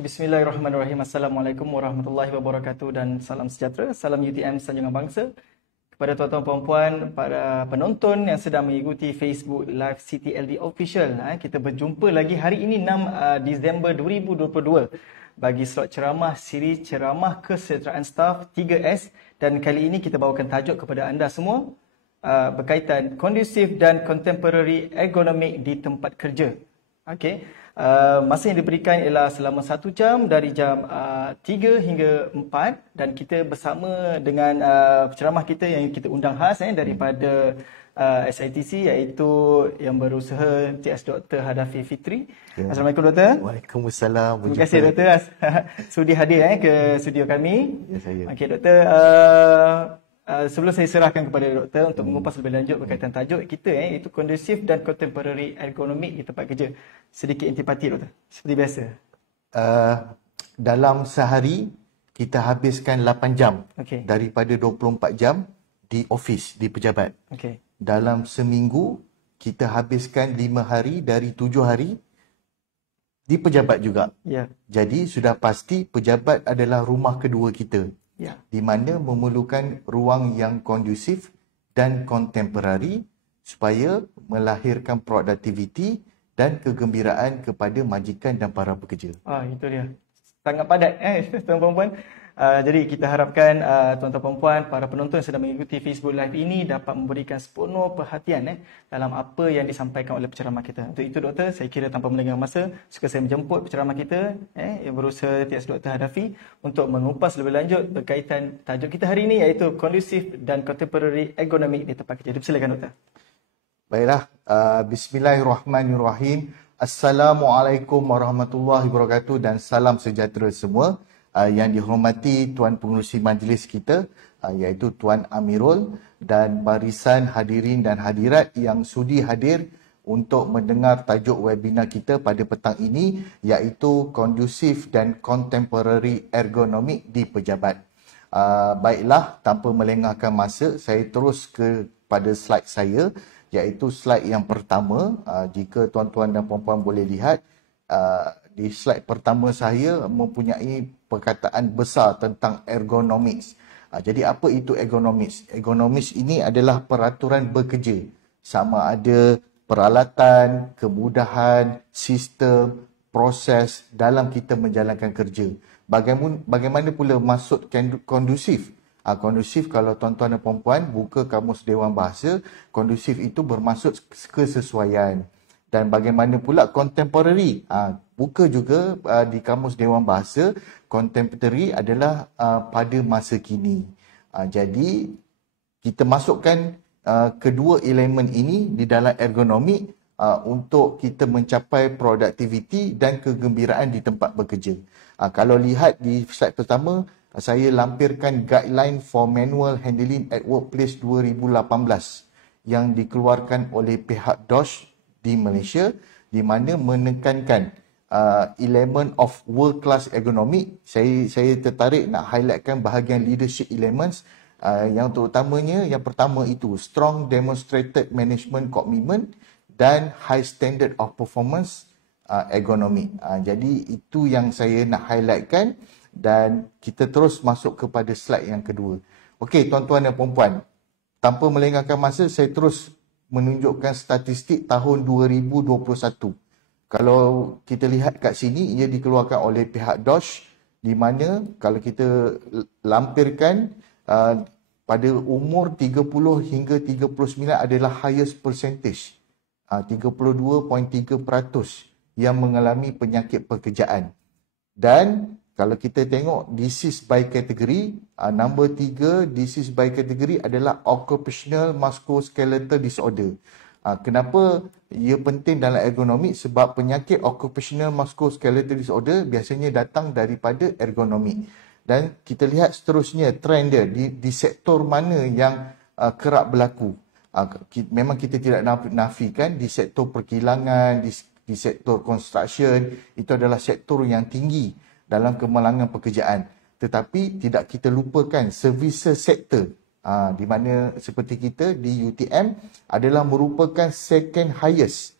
Bismillahirrahmanirrahim. Assalamualaikum warahmatullahi wabarakatuh dan salam sejahtera. Salam UTM Sanjungan Bangsa. Kepada tuan-tuan perempuan, para penonton yang sedang mengikuti Facebook Live CTLD Official. Kita berjumpa lagi hari ini 6 Disember 2022 bagi slot ceramah siri ceramah kesejahteraan staf 3S, dan kali ini kita bawakan tajuk kepada anda semua berkaitan kondusif dan contemporary ergonomik di tempat kerja. Okey. Masa yang diberikan ialah selama 1 jam dari jam 3 hingga 4, dan kita bersama dengan penceramah kita yang kita undang khas daripada SITC, iaitu yang berusaha TS Dr. Hadafi Fitri. Ya. Assalamualaikum Doktor. Waalaikumsalam. Terima kasih Doktor sudi hadir ke studio kami. Ya, saya. Okey Doktor, sebelum saya serahkan kepada Doktor untuk mengupas lebih lanjut berkaitan tajuk kita iaitu kondusif dan contemporary ergonomik di tempat kerja. Sedikit intipati Doktor, seperti biasa. Dalam sehari kita habiskan 8 jam daripada 24 jam di office, di pejabat. Dalam seminggu kita habiskan 5 hari dari 7 hari di pejabat juga. Jadi sudah pasti pejabat adalah rumah kedua kita. Di mana memerlukan ruang yang kondusif dan contemporary supaya melahirkan produktiviti dan kegembiraan kepada majikan dan para pekerja. Itu dia. Sangat padat tuan perempuan. Jadi kita harapkan tuan-tuan perempuan, para penonton yang sedang mengikuti Facebook Live ini dapat memberikan sepenuh perhatian dalam apa yang disampaikan oleh penceramah kita. Untuk itu Doktor, saya kira tanpa melenggang masa, suka saya menjemput penceramah kita yang berusaha TS Dr. Hadafi untuk mengupas lebih lanjut berkaitan tajuk kita hari ini, iaitu kondusif dan contemporary ergonomik di tempat kerja. Silakan Doktor. Baiklah, bismillahirrahmanirrahim. Assalamualaikum warahmatullahi wabarakatuh dan salam sejahtera semua. Yang dihormati Tuan Pengerusi Majlis kita, iaitu Tuan Amirul, dan barisan hadirin dan hadirat yang sudi hadir untuk mendengar tajuk webinar kita pada petang ini, iaitu kondusif dan contemporary ergonomik di pejabat. Baiklah, tanpa melengahkan masa, saya terus kepada slide saya, iaitu slide yang pertama. Jika tuan-tuan dan puan-puan boleh lihat, di slide pertama saya mempunyai perkataan besar tentang ergonomics. Jadi apa itu ergonomics? Ergonomics ini adalah peraturan bekerja. Sama ada peralatan, kemudahan, sistem, proses dalam kita menjalankan kerja. Bagaimana pula maksud kondusif? Kondusif, kalau tuan-tuan dan puan-puan buka Kamus Dewan Bahasa, kondusif itu bermaksud kesesuaian. Dan bagaimana pula contemporary? Buka juga di Kamus Dewan Bahasa, contemporary adalah pada masa kini. Jadi kita masukkan kedua elemen ini di dalam ergonomik untuk kita mencapai produktiviti dan kegembiraan di tempat bekerja. Kalau lihat di slide pertama, saya lampirkan Guideline for Manual Handling at Workplace 2018 yang dikeluarkan oleh pihak DOSH di Malaysia, di mana menekankan elemen of world class ergonomic. Saya tertarik nak highlightkan bahagian leadership elements, yang terutamanya yang pertama itu strong demonstrated management commitment dan high standard of performance ergonomic. Jadi itu yang saya nak highlightkan, dan kita terus masuk kepada slide yang kedua. Okey tuan-tuan dan puan-puan, tanpa melengahkan masa, saya terus menunjukkan statistik tahun 2021. Kalau kita lihat kat sini, ia dikeluarkan oleh pihak DOSH, di mana kalau kita lampirkan pada umur 30 hingga 39 adalah highest percentage, 32.3% yang mengalami penyakit pekerjaan. Dan kalau kita tengok disease by category, number 3 disease by category adalah occupational musculoskeletal disorder. Kenapa ia penting dalam ergonomik? Sebab penyakit occupational musculoskeletal disorder biasanya datang daripada ergonomik. Dan kita lihat seterusnya trend dia di sektor mana yang kerap berlaku. Memang kita tidak nafikan di sektor perkilangan, di sektor construction, itu adalah sektor yang tinggi dalam kemalangan pekerjaan. Tetapi tidak kita lupakan services sector, di mana seperti kita di UTM adalah merupakan second highest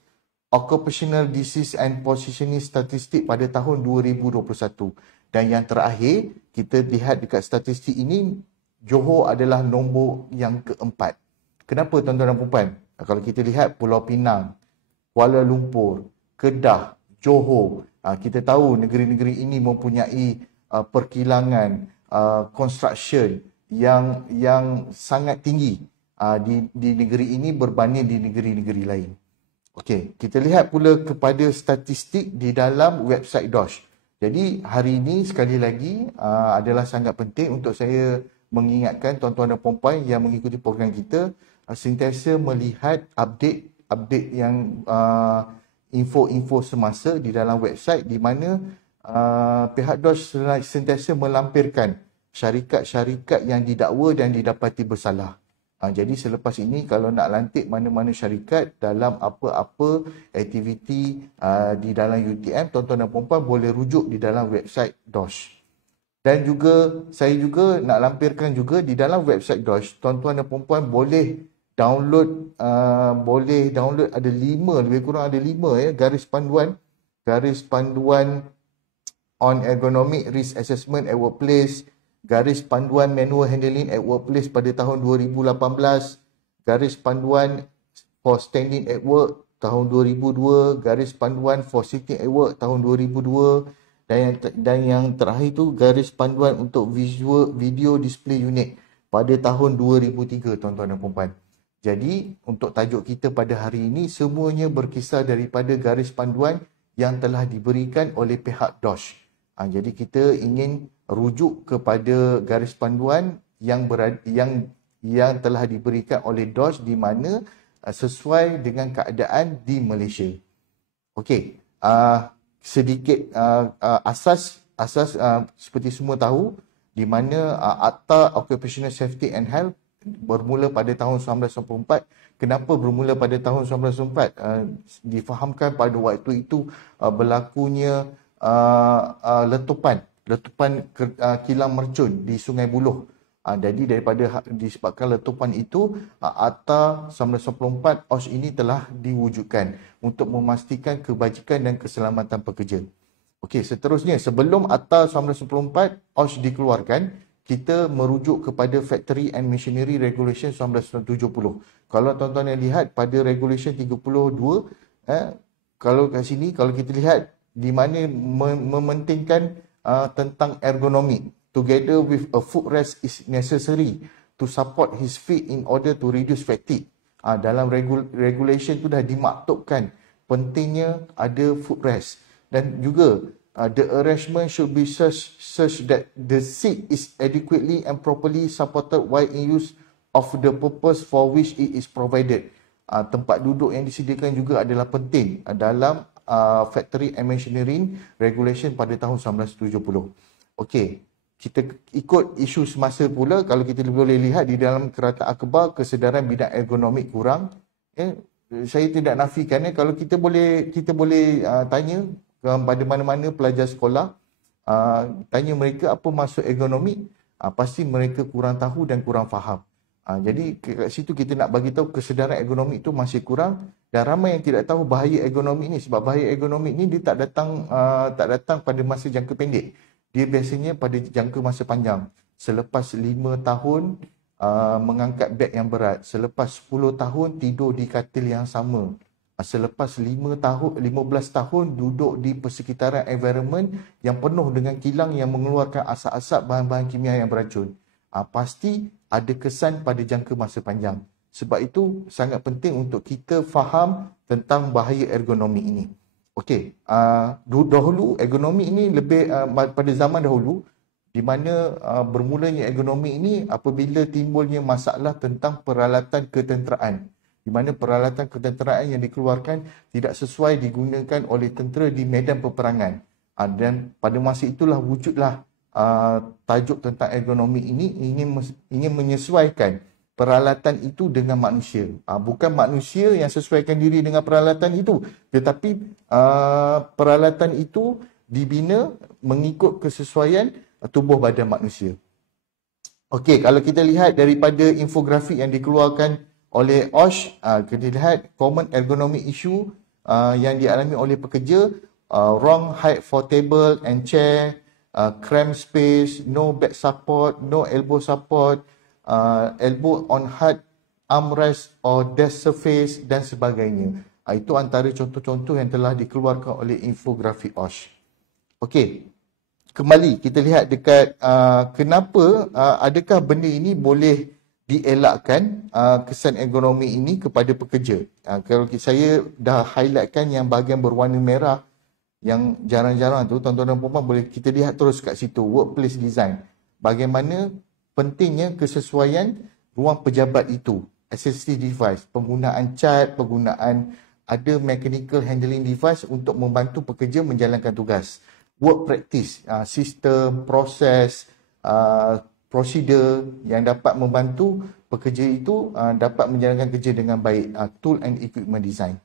Occupational Disease and Positioning Statistik pada tahun 2021. Dan yang terakhir, kita lihat dekat statistik ini, Johor adalah nombor yang keempat. Kenapa tuan-tuan dan puan? Kalau kita lihat Pulau Pinang, Kuala Lumpur, Kedah, Johor, kita tahu negeri-negeri ini mempunyai perkilangan construction yang sangat tinggi di negeri ini berbanding di negeri-negeri lain. Okey, kita lihat pula kepada statistik di dalam website DOSH. Jadi hari ini sekali lagi adalah sangat penting untuk saya mengingatkan tuan-tuan dan puan-puan yang mengikuti program kita sentiasa melihat update yang info-info semasa di dalam website, di mana pihak DOSH sentiasa melampirkan syarikat-syarikat yang didakwa dan didapati bersalah. Jadi selepas ini kalau nak lantik mana-mana syarikat dalam apa-apa aktiviti di dalam UTM, tuan-tuan dan puan-puan boleh rujuk di dalam website DOSH. Dan juga saya juga nak lampirkan juga di dalam website DOSH, tuan-tuan dan puan-puan boleh download ada 5, lebih kurang ada 5 garis panduan on ergonomic risk assessment at workplace, garis panduan manual handling at workplace pada tahun 2018, garis panduan for standing at work tahun 2002, garis panduan for sitting at work tahun 2002, dan yang terakhir tu garis panduan untuk video display unit pada tahun 2003, tuan-tuan dan puan-puan. Jadi untuk tajuk kita pada hari ini semuanya berkisar daripada garis panduan yang telah diberikan oleh pihak DOSH. Jadi kita ingin rujuk kepada garis panduan yang telah diberikan oleh DOSH di mana sesuai dengan keadaan di Malaysia. Okey, sedikit asas seperti semua tahu, di mana Akta Occupational Safety and Health bermula pada tahun 1994. Kenapa bermula pada tahun 1994? Difahamkan pada waktu itu berlakunya letupan kilang mercun di Sungai Buloh. Jadi disebabkan letupan itu, Akta 1994 OSH ini telah diwujudkan untuk memastikan kebajikan dan keselamatan pekerja. Okey, seterusnya sebelum Akta 1994 OSH dikeluarkan, kita merujuk kepada Factory and Machinery Regulation 1970. Kalau tuan-tuan yang lihat pada Regulation 32, kalau kat sini kalau kita lihat di mana mementingkan tentang ergonomi, together with a footrest is necessary to support his feet in order to reduce fatigue. Dalam regulation tu dah dimaktubkan pentingnya ada footrest, dan juga the arrangement should be such that the seat is adequately and properly supported while in use of the purpose for which it is provided. Tempat duduk yang disediakan juga adalah penting dalam Factory and Machinery Regulation pada tahun 1970. Okey, kita ikut isu semasa pula. Kalau kita boleh lihat di dalam Kerata Akhbar, kesedaran bidang ergonomik kurang. Saya tidak nafikan kalau kita boleh tanya pada mana-mana pelajar sekolah, tanya mereka apa maksud ergonomik, pasti mereka kurang tahu dan kurang faham. Jadi kat situ kita nak bagi tahu kesedaran ergonomik itu masih kurang, dan ramai yang tidak tahu bahaya ergonomik ni, sebab bahaya ergonomik ni dia tak datang pada masa jangka pendek. Dia biasanya pada jangka masa panjang. Selepas 5 tahun mengangkat beg yang berat, selepas 10 tahun tidur di katil yang sama, selepas 15 tahun duduk di persekitaran environment yang penuh dengan kilang yang mengeluarkan asap-asap bahan-bahan kimia yang beracun. Pasti ada kesan pada jangka masa panjang. Sebab itu sangat penting untuk kita faham tentang bahaya ergonomik ini. Okey, dahulu ergonomik ini lebih pada zaman dahulu, di mana bermulanya ergonomik ini apabila timbulnya masalah tentang peralatan ketenteraan, di mana peralatan ketenteraan yang dikeluarkan tidak sesuai digunakan oleh tentera di medan peperangan. Dan pada masa itulah wujudlah tajuk tentang ergonomik ini, ingin menyesuaikan peralatan itu dengan manusia. Bukan manusia yang sesuaikan diri dengan peralatan itu, tetapi peralatan itu dibina mengikut kesesuaian tubuh badan manusia. Okey, kalau kita lihat daripada infografik yang dikeluarkan oleh OSH, kita lihat common ergonomic issue yang dialami oleh pekerja, wrong height for table and chair, cramped space, no back support, no elbow support, elbow on hard armrest or desk surface dan sebagainya. Itu antara contoh-contoh yang telah dikeluarkan oleh infografik OSH. Okey, kembali kita lihat dekat kenapa adakah benda ini boleh dielakkan, kesan ergonomi ini kepada pekerja. Kalau saya dah highlightkan yang bahagian berwarna merah yang jarang-jarang tu, tuan-tuan dan puan boleh kita lihat terus kat situ, workplace design. Bagaimana pentingnya kesesuaian ruang pejabat itu, assistive device, penggunaan cat, penggunaan ada mechanical handling device untuk membantu pekerja menjalankan tugas. Work practice, sistem, proses, prosedur yang dapat membantu pekerja itu dapat menjalankan kerja dengan baik. Tool and equipment design.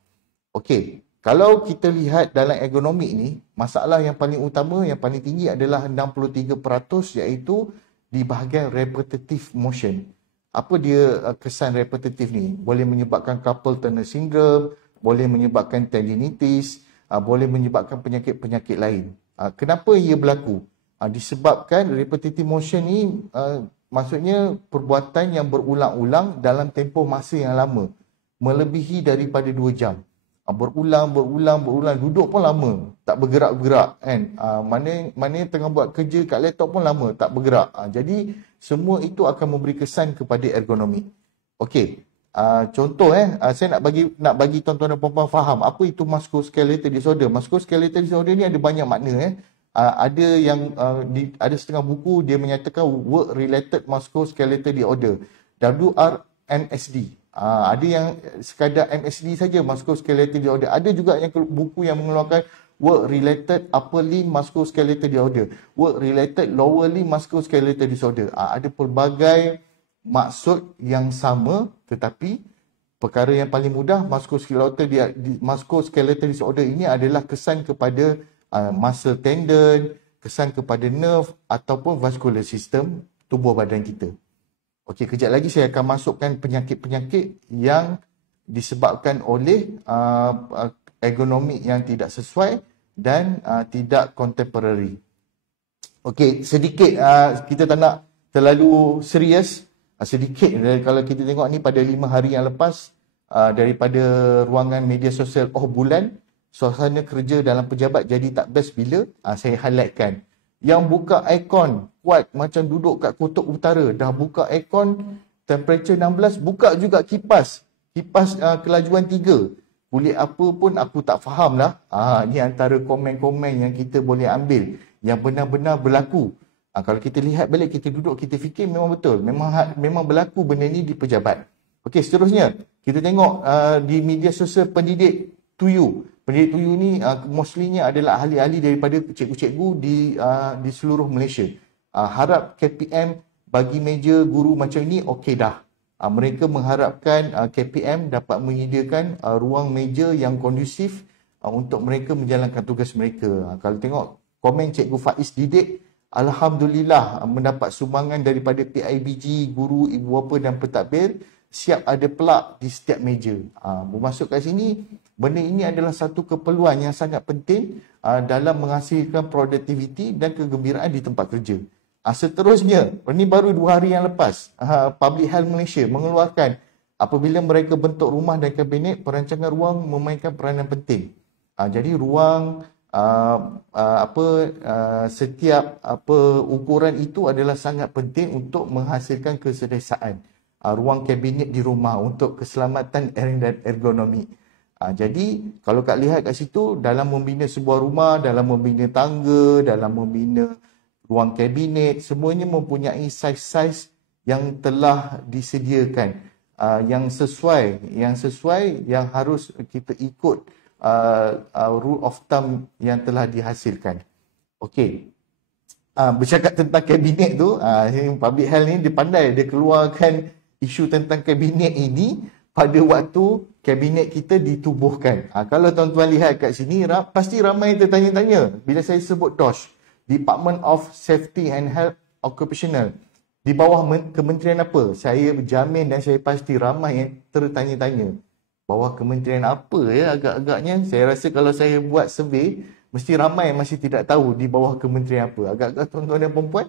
Okey, kalau kita lihat dalam ergonomi ni, masalah yang paling utama, yang paling tinggi adalah 63% iaitu di bahagian repetitive motion. Apa dia kesan repetitif ni? Boleh menyebabkan carpal tunnel syndrome, boleh menyebabkan tendinitis, boleh menyebabkan penyakit-penyakit lain. Kenapa ia berlaku? Disebabkan repetitive motion ni maksudnya perbuatan yang berulang-ulang dalam tempoh masa yang lama, melebihi daripada 2 jam. Berulang, duduk pun lama, tak bergerak-gerak kan. Mana tengah buat kerja kat laptop pun lama, tak bergerak. Jadi semua itu akan memberi kesan kepada ergonomi. Okey. Contoh saya nak bagi tuan-tuan dan puan-puan faham apa itu musculoskeletal disorder. Musculoskeletal disorder ni ada banyak makna ada yang ada setengah buku dia menyatakan work related musculoskeletal disorder, WRMSD. Ada yang sekadar MSD saja, musculoskeletal disorder. Ada juga yang buku yang mengeluarkan work related upper limb musculoskeletal disorder, work related lower limb musculoskeletal disorder. Ada pelbagai maksud yang sama, tetapi perkara yang paling mudah, musculoskeletal disorder ini adalah kesan kepada muscle tendon, kesan kepada nerve ataupun vascular system tubuh badan kita. Okey, kejap lagi saya akan masukkan penyakit-penyakit yang disebabkan oleh ergonomi yang tidak sesuai dan tidak contemporary. Okey, sedikit kita tak nak terlalu serius. Sedikit kalau kita tengok ni pada 5 hari yang lepas daripada ruangan media sosial bulan, suasana kerja dalam pejabat jadi tak best bila saya highlightkan. Yang buka aircon kuat macam duduk kat kutub utara, dah buka aircon temperature 16, buka juga kipas kelajuan 3. Kulit apa pun aku tak faham lah. Ni antara komen-komen yang kita boleh ambil yang benar-benar berlaku. Kalau kita lihat balik, kita duduk, kita fikir memang betul. Memang berlaku benda ni di pejabat. Okey, seterusnya kita tengok di media sosial pendidik tuyu. Pendidik tuyu ni mostlynya adalah ahli-ahli daripada cikgu-cikgu di seluruh Malaysia. Harap KPM bagi meja guru macam ini okey dah. Mereka mengharapkan KPM dapat menyediakan ruang meja yang kondusif untuk mereka menjalankan tugas mereka. Kalau tengok komen Cikgu Faiz Didik, alhamdulillah mendapat sumbangan daripada PIBG, guru, ibu bapa dan pentadbir, siap ada pelak di setiap meja. Bermaksud kat sini, benda ini adalah satu keperluan yang sangat penting dalam menghasilkan produktiviti dan kegembiraan di tempat kerja. Seterusnya, ini baru 2 hari yang lepas, Public Health Malaysia mengeluarkan apabila mereka bentuk rumah dan kabinet, perancangan ruang memainkan peranan penting. Jadi ruang setiap ukuran itu adalah sangat penting untuk menghasilkan keselesaan ruang kabinet di rumah untuk keselamatan dan ergonomi. Jadi kalau lihat kat situ, dalam membina sebuah rumah, dalam membina tangga, dalam membina ruang kabinet, semuanya mempunyai saiz-saiz yang telah disediakan, yang sesuai, yang harus kita ikut rule of thumb yang telah dihasilkan. Okey. Bercakap tentang kabinet tu, Public Health ni dia pandai, dia keluarkan isu tentang kabinet ini pada waktu kabinet kita ditubuhkan. Kalau tuan-tuan lihat kat sini, pasti ramai tertanya-tanya bila saya sebut DOSH, Department of Safety and Health Occupational. Di bawah kementerian apa? Saya berjamin dan saya pasti ramai yang tertanya-tanya. Bawah kementerian apa ya agak-agaknya? Saya rasa kalau saya buat survey, mesti ramai yang masih tidak tahu di bawah kementerian apa. Agak-agak tuan-tuan dan perempuan.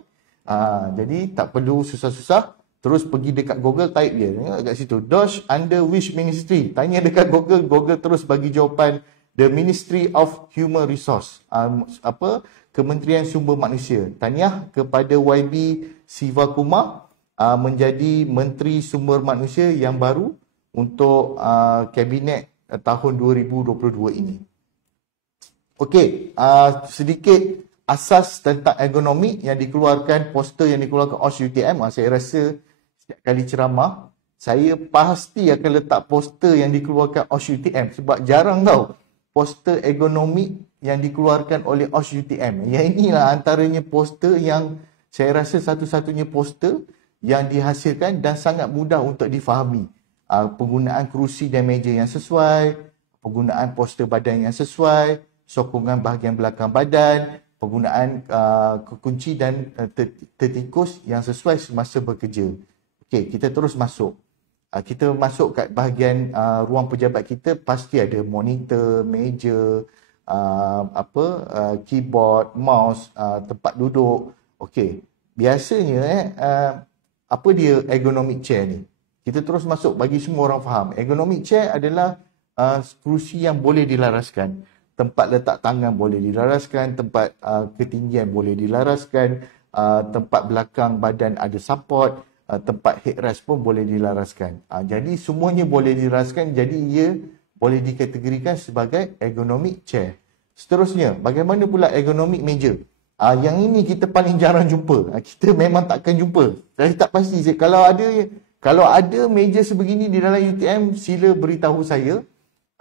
Jadi tak perlu susah-susah. Terus pergi dekat Google, type dia. Tengok kat situ. DOSH under which ministry? Tanya dekat Google, Google terus bagi jawapan. The Ministry of Human Resource. Kementerian Sumber Manusia. Tahniah kepada YB Sivakumar menjadi Menteri Sumber Manusia yang baru untuk Kabinet tahun 2022 ini. Okey, sedikit asas tentang ergonomi yang dikeluarkan, poster yang dikeluarkan OSH UTM. Saya rasa setiap kali ceramah, saya pasti akan letak poster yang dikeluarkan OSH UTM sebab jarang tau poster ergonomi yang dikeluarkan oleh OSH UTM. Yang inilah antaranya poster yang saya rasa satu-satunya poster yang dihasilkan dan sangat mudah untuk difahami. Penggunaan kerusi dan meja yang sesuai, penggunaan poster badan yang sesuai, sokongan bahagian belakang badan, penggunaan kekunci dan tertikus yang sesuai semasa bekerja. Okey, kita terus masuk. Kita masuk kat bahagian ruang pejabat kita, pasti ada monitor, meja, keyboard, mouse, tempat duduk. Okey, biasanya apa dia ergonomic chair ni? Kita terus masuk bagi semua orang faham. Ergonomic chair adalah kerusi yang boleh dilaraskan. Tempat letak tangan boleh dilaraskan, tempat ketinggian boleh dilaraskan, tempat belakang badan ada support, tempat headrest pun boleh dilaraskan. Jadi semuanya boleh dilaraskan, jadi ia boleh dikategorikan sebagai ergonomic chair. Seterusnya, bagaimana pula ergonomic meja? Yang ini kita paling jarang jumpa. Kita memang takkan jumpa. Saya tak pasti. Kalau ada meja sebegini di dalam UTM, sila beritahu saya.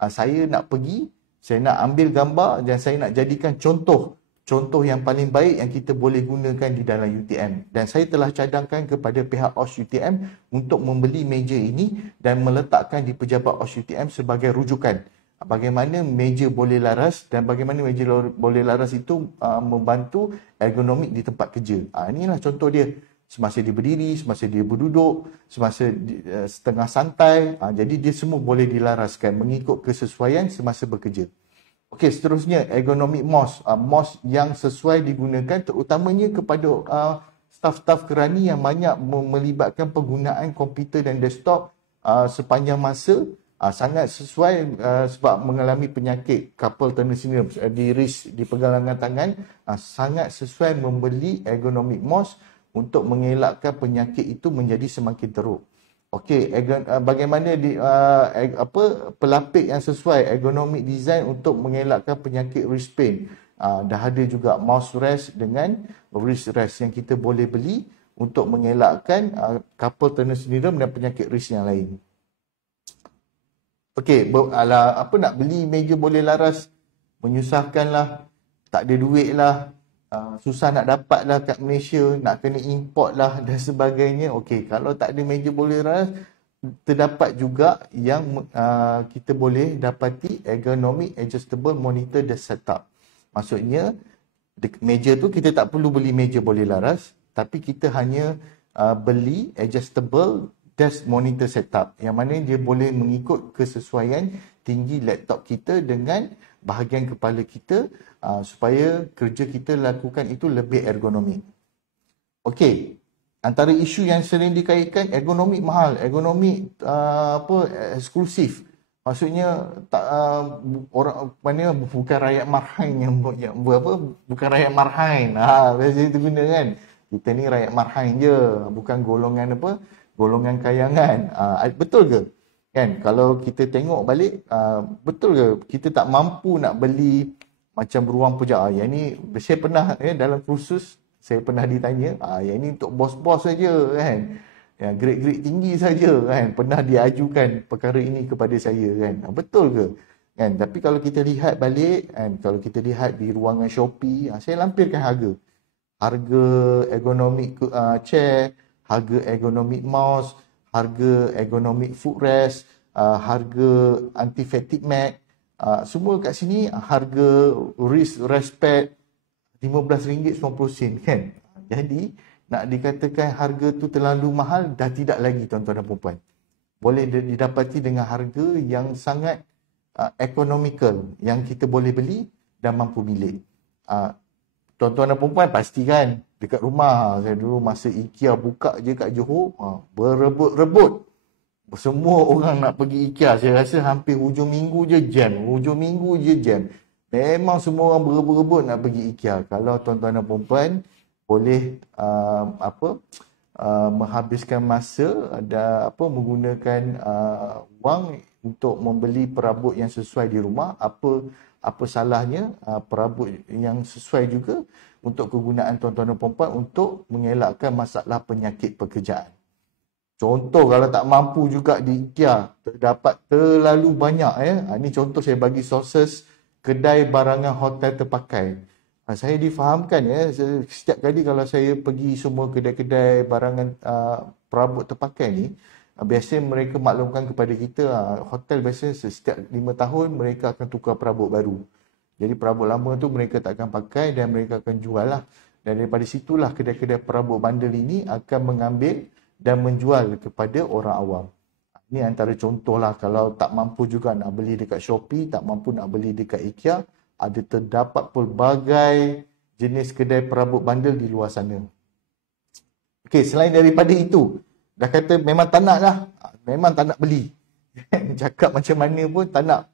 Saya nak pergi, saya nak ambil gambar dan saya nak jadikan contoh yang paling baik yang kita boleh gunakan di dalam UTM. Dan saya telah cadangkan kepada pihak OSH UTM untuk membeli meja ini dan meletakkan di pejabat OSH UTM sebagai rujukan. Bagaimana meja boleh laras dan bagaimana meja boleh laras itu membantu ergonomik di tempat kerja. Inilah contoh dia. Semasa dia berdiri, semasa dia berduduk, semasa setengah santai. Jadi dia semua boleh dilaraskan mengikut kesesuaian semasa bekerja. Okey, seterusnya ergonomic mouse. Mouse yang sesuai digunakan terutamanya kepada staf-staf kerani yang banyak melibatkan penggunaan komputer dan desktop sepanjang masa. Sangat sesuai sebab mengalami penyakit carpal tunnel syndrome di wrist, di pergelangan tangan. Sangat sesuai membeli ergonomic mouse untuk mengelakkan penyakit itu menjadi semakin teruk. Okey, bagaimana pelapik yang sesuai ergonomic design untuk mengelakkan penyakit wrist pain. Dah ada juga mouse rest dengan wrist rest yang kita boleh beli untuk mengelakkan carpal tunnel syndrome dan penyakit wrist yang lain. Okey, nak beli meja boleh laras, menyusahkan lah, tak ada duit lah. Susah nak dapat lah kat Malaysia, nak kena import lah dan sebagainya. Okey, kalau tak ada meja boleh laras, terdapat juga yang kita boleh dapati ergonomic adjustable monitor desk setup. Maksudnya, meja tu kita tak perlu beli meja boleh laras, tapi kita hanya beli adjustable desk monitor setup yang mana dia boleh mengikut kesesuaian tinggi laptop kita dengan bahagian kepala kita supaya kerja kita lakukan itu lebih ergonomik. Okey, antara isu yang sering dikaitkan ergonomik mahal, ergonomik eksklusif. Maksudnya orang mana bukan rakyat marhain yang bukan rakyat marhain. Biasa itu guna kan. Kita ni rakyat marhain je, bukan golongan golongan kayangan. Betul ke? Kan, kalau kita tengok balik, betul ke kita tak mampu nak beli macam ruang pejabat? Yang ni saya pernah dalam kursus saya pernah ditanya, yang ni untuk bos-bos saja kan. Yang grade-grade tinggi saja kan. Pernah diajukan perkara ini kepada saya kan. Betul ke? Kan, tapi kalau kita lihat balik kan, kalau kita lihat di ruangan Shopee, saya lampirkan harga. Harga ergonomic chair, harga ergonomic mouse, harga ergonomic footrest, harga anti-fatigue mat, semua kat sini harga wrist rest pad RM15.90 kan. Jadi nak dikatakan harga tu terlalu mahal dah tidak lagi tuan-tuan dan puan-puan. boleh didapati dengan harga yang sangat economical, yang kita boleh beli dan mampu milik. Tuan-tuan dan perempuan pastikan dekat rumah, saya dulu masa IKEA buka je kat Johor, berebut-rebut. Semua orang nak pergi IKEA. Saya rasa hampir hujung minggu je jam. Memang semua orang berebut-rebut nak pergi IKEA. Kalau tuan-tuan dan perempuan boleh menghabiskan masa dan menggunakan wang untuk membeli perabot yang sesuai di rumah, apa salahnya perabot yang sesuai juga untuk kegunaan tuan-tuan dan perempuan untuk mengelakkan masalah penyakit pekerjaan. Contoh, kalau tak mampu juga di IKEA, terdapat terlalu banyak. Ini contoh saya bagi sources kedai barangan hotel terpakai. Saya difahamkan setiap kali kalau saya pergi semua kedai-kedai barangan perabot terpakai ni, biasanya mereka maklumkan kepada kita, hotel biasanya setiap 5 tahun mereka akan tukar perabot baru. Jadi perabot lama tu mereka tak akan pakai dan mereka akan jual lah. Dan daripada situlah kedai-kedai perabot bandel ini akan mengambil dan menjual kepada orang awam. Ini antara contoh lah. Kalau tak mampu juga nak beli dekat Shopee, tak mampu nak beli dekat IKEA, ada terdapat pelbagai jenis kedai perabot bandel di luar sana. Okey, selain daripada itu, dah kata memang tak nak lah, memang tak nak beli. Cakap macam mana pun tak nak.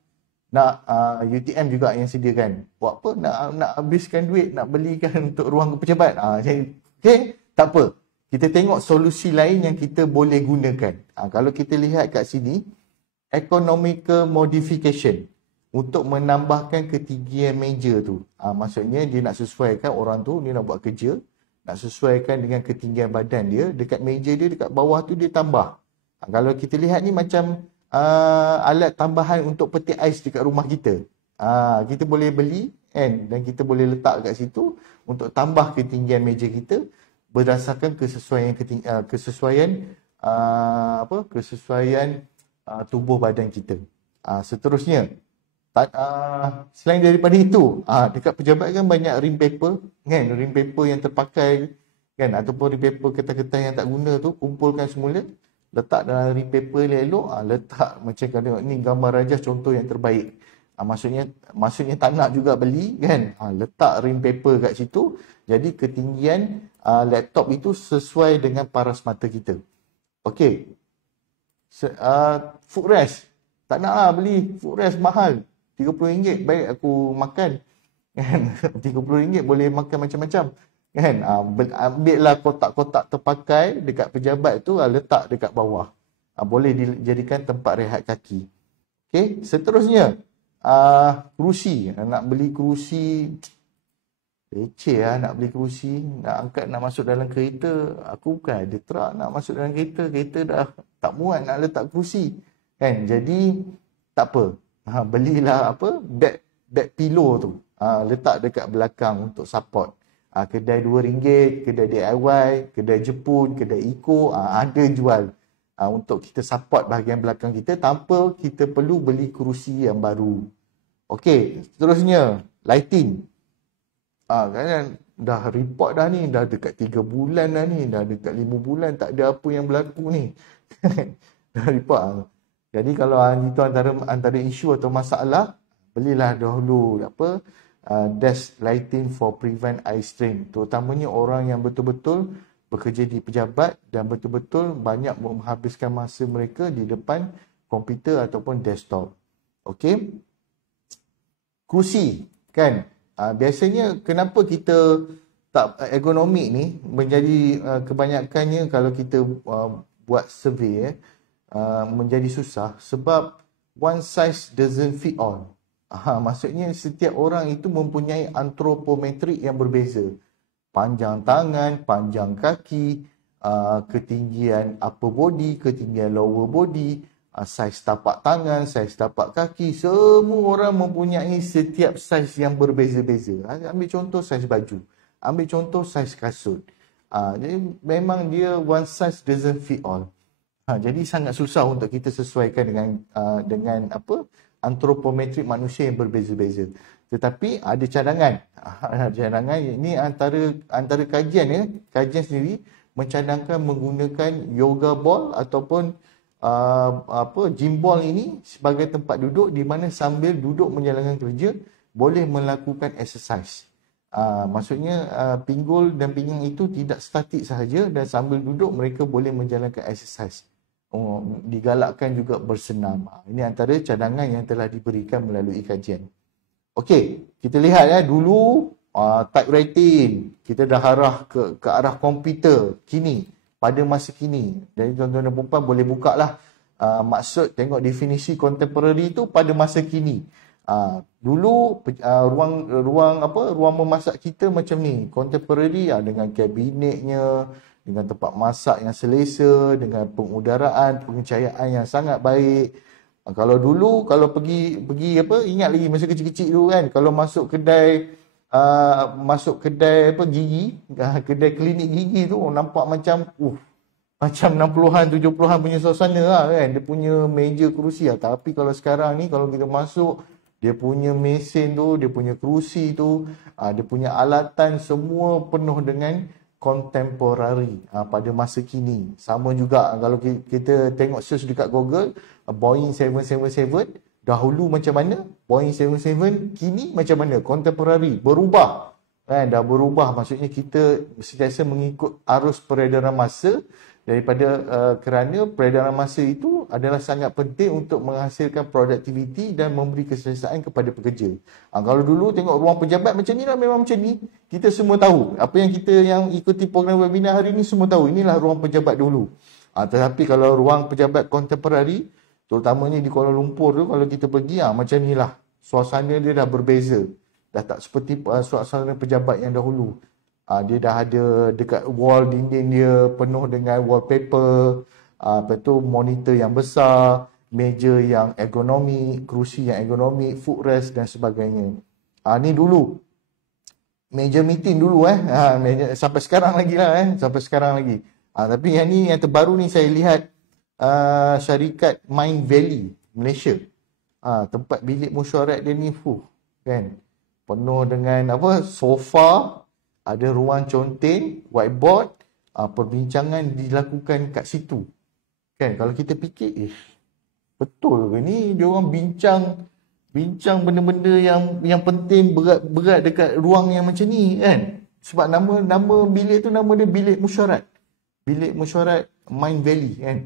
UTM juga yang sediakan. Buat apa nak habiskan duit, nak belikan untuk ruang pejabat. Okey, tak apa. Kita tengok solusi lain yang kita boleh gunakan. Kalau kita lihat kat sini, economical modification. Untuk menambahkan ketinggian meja tu. Maksudnya dia nak sesuaikan orang tu, dia nak buat kerja, nak sesuaikan dengan ketinggian badan dia. Dekat meja dia, dekat bawah tu dia tambah. Kalau kita lihat ni macam alat tambahan untuk petik ais dekat rumah kita. Kita boleh beli kan, dan kita boleh letak kat situ untuk tambah ketinggian meja kita berdasarkan kesesuaian tubuh badan kita. Seterusnya, selain daripada itu, dekat pejabat kan banyak rim paper kan, rim paper yang terpakai kan, ataupun rim paper kertas-kertas yang tak guna tu, kumpulkan semula, letak dalam rim paper elok-elok, letak macam kalau ni gambar Rajah contoh yang terbaik. Maksudnya tak nak juga beli kan, letak rim paper kat situ, jadi ketinggian laptop itu sesuai dengan paras mata kita. Okey, footrest, tak nak lah beli footrest mahal, RM30 baik aku makan kan. RM30 boleh makan macam-macam kan. Ambil lah kotak-kotak terpakai dekat pejabat tu, letak dekat bawah, boleh dijadikan tempat rehat kaki. Okey, seterusnya kerusi. Nak beli kerusi, leceh lah nak beli kerusi. Nak angkat, nak masuk dalam kereta. Aku bukan ada truck nak masuk dalam kereta. Kereta dah tak muat nak letak kerusi kan. Jadi tak apa, belilah beg pillow tu, letak dekat belakang untuk support. Kedai RM2, kedai DIY, kedai Jepun, kedai Eco, ada jual untuk kita support bahagian belakang kita tanpa kita perlu beli kerusi yang baru. Okey, seterusnya lighting. Kan dah report dah ni, dah dekat 3 bulan dah ni, dah dekat 5 bulan tak ada apa yang berlaku ni. Dah report. Jadi kalau itu antara isu atau masalah, belilah dahulu desk lighting for prevent eye strain. Terutamanya orang yang betul-betul bekerja di pejabat dan betul-betul banyak menghabiskan masa mereka di depan komputer ataupun desktop. Okey. Kerusi kan. Biasanya kenapa kita tak ergonomik ni menjadi kebanyakannya kalau kita buat survey menjadi susah sebab one size doesn't fit all. Maksudnya setiap orang itu mempunyai antropometrik yang berbeza. Panjang tangan, panjang kaki, ketinggian upper body, ketinggian lower body, saiz tapak tangan, saiz tapak kaki. Semua orang mempunyai setiap saiz yang berbeza-beza. Ambil contoh saiz baju, ambil contoh saiz kasut. Jadi memang dia one size doesn't fit all. Jadi sangat susah untuk kita sesuaikan dengan antropometrik manusia yang berbeza-beza. Tetapi ada cadangan. Cadangan ini antara kajian kajian sendiri mencadangkan menggunakan yoga ball ataupun gym ball ini sebagai tempat duduk di mana sambil duduk menjalankan kerja boleh melakukan exercise. Maksudnya pinggul dan pinggang itu tidak statik sahaja dan sambil duduk mereka boleh menjalankan exercise. Digalakkan juga bersenam. Ini antara cadangan yang telah diberikan melalui kajian. Okey, kita lihat dulu typewriting kita dah arah ke arah komputer kini pada masa kini. Jadi tuan-tuan dan puan boleh buka lah maksud tengok definisi contemporary tu pada masa kini. Dulu ruang memasak kita macam ni, contemporary dengan kabinetnya, dengan tempat masak yang selesa, dengan pengudaraan, pencahayaan yang sangat baik. Kalau dulu pergi ingat lagi masa kecil-kecil dulu kan, kalau masuk kedai gigi, kedai klinik gigi tu nampak macam 60-an 70-an punya suasana lah kan, dia punya meja kerusi lah. Tapi kalau sekarang ni kalau kita masuk, dia punya mesin tu, dia punya kerusi tu, dia punya alatan semua penuh dengan contemporary pada masa kini. Sama juga kalau kita tengok search dekat Google, Boeing 777 dahulu macam mana, Boeing 77 kini macam mana, contemporary, berubah kan, dah berubah. Maksudnya kita sentiasa mengikut arus peredaran masa kerana peredaran masa itu adalah sangat penting untuk menghasilkan produktiviti dan memberi keselesaan kepada pekerja. Kalau dulu tengok ruang pejabat macam ni lah, memang macam ni. Kita semua tahu. Apa yang kita yang ikuti program webinar hari ni semua tahu. Inilah ruang pejabat dulu. Tetapi kalau ruang pejabat contemporary, terutamanya di Kuala Lumpur tu, kalau kita pergi, macam ni lah. Suasana dia dah berbeza. Dah tak seperti suasana pejabat yang dahulu. Dia dah ada dekat wall dinding dia penuh dengan wallpaper, lepas tu monitor yang besar, meja yang ergonomik, kerusi yang ergonomik, footrest dan sebagainya. Ni dulu meja meeting dulu meja, sampai sekarang lagi lah sampai sekarang lagi. Tapi yang ni yang terbaru ni saya lihat syarikat Mind Valley Malaysia. Tempat bilik mesyuarat dia ni kan penuh dengan sofa, ada ruang conteng, whiteboard, perbincangan dilakukan kat situ. Kan kalau kita fikir, betul ke ni dia orang bincang benda-benda yang penting berat dekat ruang yang macam ni kan. Sebab nama bilik tu nama dia bilik mesyuarat. Bilik mesyuarat Mind Valley kan.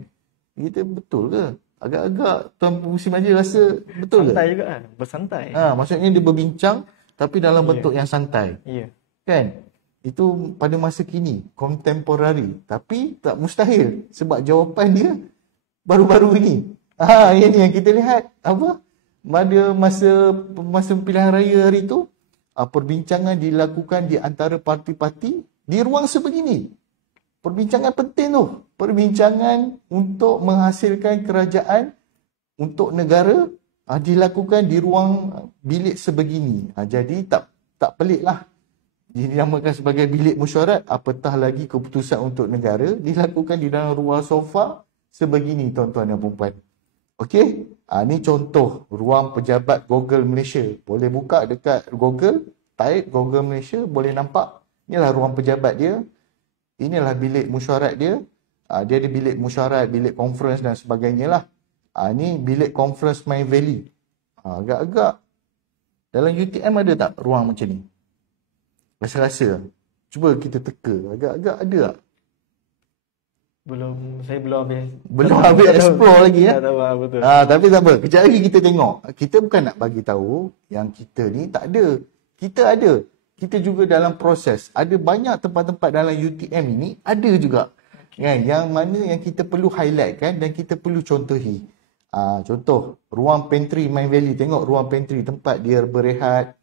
Kita betul ke? Agak-agak Tuan Pengurusi Majlis rasa betul santai ke? juga kan, bersantai. Maksudnya dia berbincang tapi dalam bentuk yang santai. Ya. Kan? Itu pada masa kini, contemporary. Tapi tak mustahil sebab jawapan dia baru-baru ini. Ini yang kita lihat pada masa pilihan raya hari itu, perbincangan dilakukan di antara parti-parti di ruang sebegini. Perbincangan penting tu. Perbincangan untuk menghasilkan kerajaan untuk negara dilakukan di ruang bilik sebegini. Jadi tak pelik lah. Dinamakan sebagai bilik mesyuarat, apatah lagi keputusan untuk negara dilakukan di dalam ruang sofa sebegini tuan-tuan dan puan-puan. Okey, ni contoh ruang pejabat Google Malaysia. Boleh buka dekat Google, type Google Malaysia, boleh nampak. Inilah ruang pejabat dia. Inilah bilik mesyuarat dia. Dia ada bilik mesyuarat, bilik conference dan sebagainya lah. Ni bilik conference Mind Valley. Agak-agak dalam UTM ada tak ruang macam ni? Rasa-rasa. Cuba kita teka. Agak-agak ada tak? Saya belum habis explore lagi ya. Tak tahu betul. Tapi tak apa. Kejap lagi kita tengok. Kita bukan nak bagi tahu yang kita ni tak ada. Kita ada. Kita juga dalam proses. Ada banyak tempat-tempat dalam UTM ini ada juga. Kan? Yang mana yang kita perlu highlight kan dan kita perlu contohi. Contoh ruang pantry Mind Valley. Tengok ruang pantry, tempat dia berehat.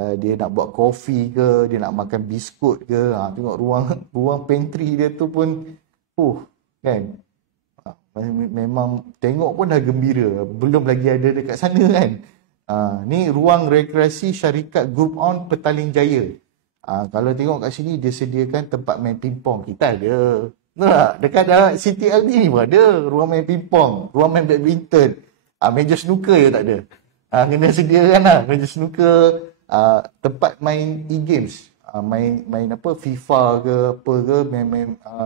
Dia nak buat kopi ke, dia nak makan biskut ke. Tengok ruang pantry dia tu pun kan. Memang tengok pun dah gembira. Belum lagi ada dekat sana kan. Ni ruang rekreasi syarikat Group On Petaling Jaya. Kalau tengok kat sini dia sediakan tempat main pingpong. Kita ada. Dekat City LD ni pun ada ruang main pingpong, ruang main badminton. Meja snooker je tak ada. Kena sediakan lah meja snooker. Tempat main e-games, main FIFA ke apa ke,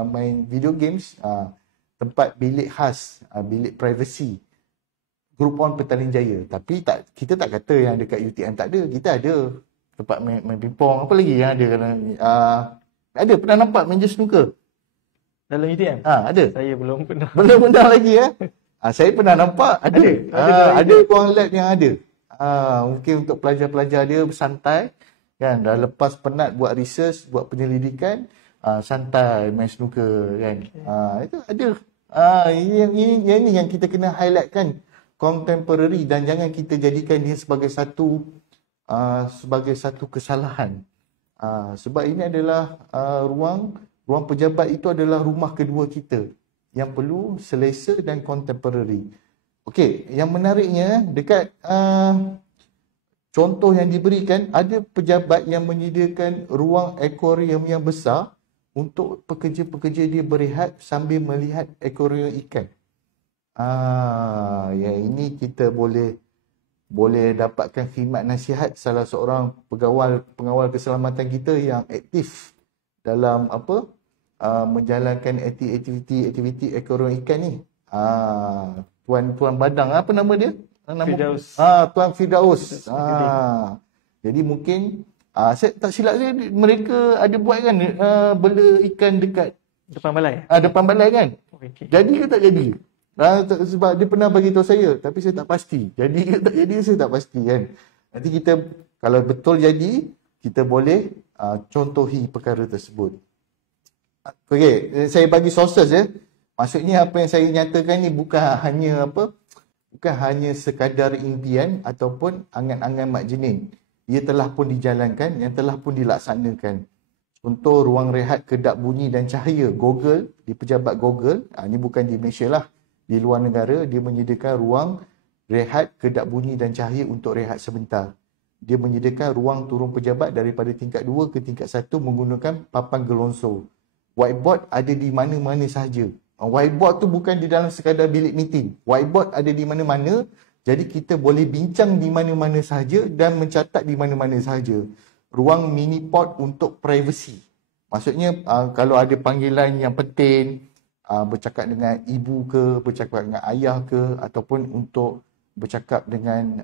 main video games, tempat bilik khas, bilik privacy. Group 1 Petaling Jaya. Tapi kita tak kata yang dekat UTM tak ada. Kita ada tempat main pingpong. Apa lagi yang ada? Ada pernah nampak meja snooker? Dalam UTM? Ada. Saya belum pernah. Belum pernah lagi ya. Saya pernah nampak. Ada ruang lab yang ada. Mungkin untuk pelajar-pelajar dia bersantai kan, dah lepas penat buat research, buat penyelidikan, santai main snooker kan. Itu ada. Ini yang kita kena highlight kan, contemporary, dan jangan kita jadikan dia sebagai satu kesalahan. Sebab ini adalah ruang pejabat itu adalah rumah kedua kita yang perlu selesa dan contemporary. Okey, yang menariknya dekat contoh yang diberikan, ada pejabat yang menyediakan ruang akuarium yang besar untuk pekerja-pekerja dia berehat sambil melihat akuarium ikan. Yang ini kita boleh dapatkan khidmat nasihat salah seorang pengawal keselamatan kita yang aktif dalam menjalankan aktiviti akuarium ikan ni. Tuan Badang, apa nama dia? Firdaus. Tuan Firdaus. Jadi mungkin saya tak silap saya, mereka ada buat kan bela ikan dekat Depan balai? Depan balai kan? Okay. Jadi ke tak jadi? Sebab dia pernah bagi tahu saya, tapi saya tak pasti. Jadi ke tak jadi, saya tak pasti kan. Nanti kita, kalau betul jadi, kita boleh contohi perkara tersebut. Okey, saya bagi sources ya. Maksudnya apa yang saya nyatakan ni bukan hanya sekadar impian ataupun angan-angan Mak Jenin. Ia telah pun dijalankan, yang telah pun dilaksanakan. Contoh ruang rehat kedap bunyi dan cahaya Google, di pejabat Google, ini bukan di Malaysia lah, di luar negara, dia menyediakan ruang rehat kedap bunyi dan cahaya untuk rehat sebentar. Dia menyediakan ruang turun pejabat daripada tingkat 2 ke tingkat 1 menggunakan papan gelonsor. Whiteboard ada di mana-mana sahaja. Whiteboard tu bukan di dalam sekadar bilik meeting. Whiteboard ada di mana-mana, jadi kita boleh bincang di mana-mana sahaja dan mencatat di mana-mana sahaja. Ruang mini pod untuk privacy. Maksudnya kalau ada panggilan yang penting, bercakap dengan ibu ke, bercakap dengan ayah ke, ataupun untuk bercakap dengan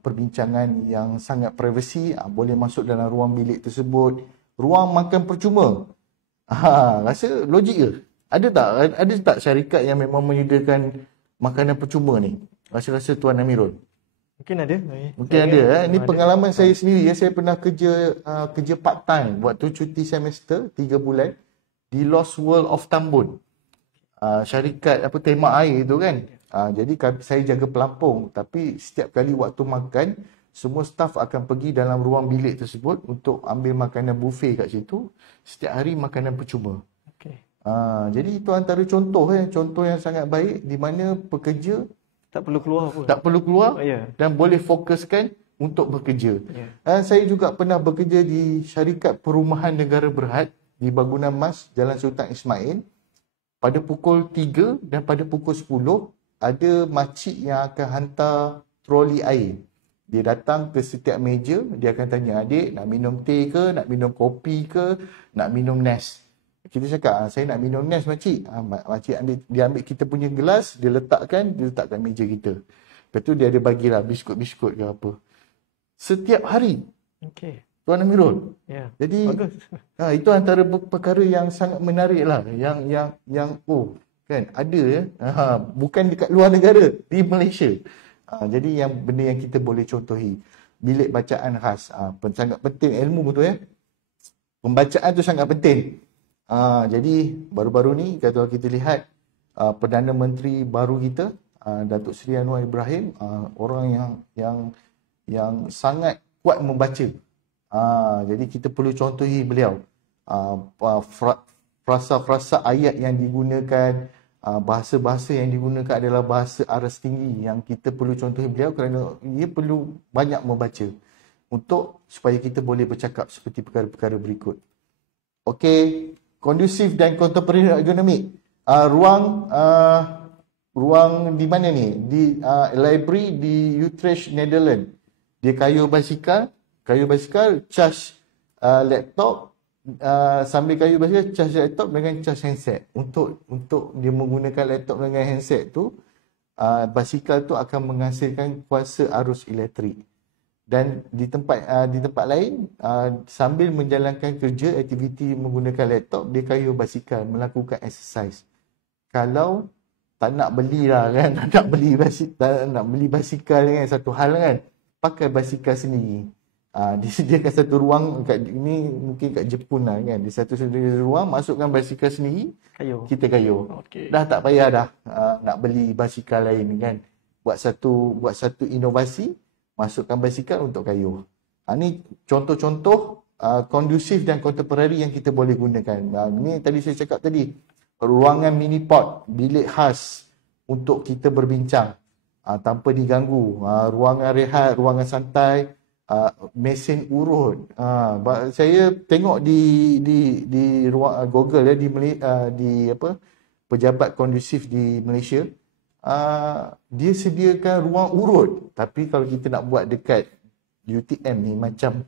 perbincangan yang sangat privacy, boleh masuk dalam ruang bilik tersebut. Ruang makan percuma. Rasa logik ke? Ada tak syarikat yang memang menyediakan makanan percuma ni? Rasa-rasa Tuan Amirul? Mungkin ada. Mungkin ada. Ini pengalaman saya sendiri. Saya pernah kerja part time waktu cuti semester 3 bulan di Lost World of Tambun. Syarikat tema air tu kan. Jadi saya jaga pelampung, tapi setiap kali waktu makan, semua staf akan pergi dalam ruang bilik tersebut untuk ambil makanan buffet kat situ. Setiap hari makanan percuma. Jadi itu antara contoh yang sangat baik di mana pekerja tak perlu keluar pun. Tak perlu keluar dan boleh fokuskan untuk bekerja. Saya juga pernah bekerja di syarikat perumahan negara berhad di Bangunan Mas, Jalan Sultan Ismail. Pada pukul 3 dan pada pukul 10 ada makcik yang akan hantar troli air. Dia datang ke setiap meja, dia akan tanya, "Adik, nak minum teh ke, nak minum kopi ke, nak minum nes?" Kita cakap, "Saya nak minum nes, makcik." Makcik ambil kita punya gelas, dia letakkan meja kita. Lepas tu dia ada bagilah biskut-biskut ke apa. Setiap hari. Tuan Amirul. Jadi itu antara perkara yang sangat menarik lah. Yang kan ada bukan dekat luar negara, di Malaysia. Jadi benda yang kita boleh contohi. Bilik bacaan khas. Sangat penting ilmu betul ya. Pembacaan tu sangat penting. Jadi baru-baru ni kalau kita lihat Perdana Menteri baru kita, Datuk Seri Anwar Ibrahim, orang yang sangat kuat membaca. Jadi kita perlu contohi beliau. Frasa-frasa ayat yang digunakan, bahasa-bahasa yang digunakan adalah bahasa aras tinggi yang kita perlu contohi beliau kerana dia perlu banyak membaca supaya kita boleh bercakap seperti perkara-perkara berikut. Okey, kondusif dan contemporary ergonomik. Ruang di mana ni? Di library di Utrecht, Netherlands. Dia kayu basikal, charge laptop, sambil kayu basikal, charge laptop dengan charge handset. Untuk dia menggunakan laptop dengan handset tu, basikal tu akan menghasilkan kuasa arus elektrik. Dan di tempat lain, sambil menjalankan kerja, aktiviti menggunakan laptop, dia kayu basikal melakukan exercise. Kalau tak nak belilah kan, tak nak beli basikal kan, satu hal kan, pakai basikal sendiri. Disediakan satu ruang ini mungkin kat Jepun lah kan, di satu ruang masukkan basikal sendiri, kita kayu. Okay. Dah tak payah dah nak beli basikal lain kan. Buat satu inovasi, masukkan basikal untuk kayu. Ini contoh-contoh kondusif dan contemporary yang kita boleh gunakan. Ini tadi saya cakap tadi, ruangan mini pod, bilik khas untuk kita berbincang tanpa diganggu, ruangan rehat, ruangan santai, mesin urut. Saya tengok di ruang Google ya, di pejabat kondusif di Malaysia, dia sediakan ruang urut. Tapi kalau kita nak buat dekat UTM ni, macam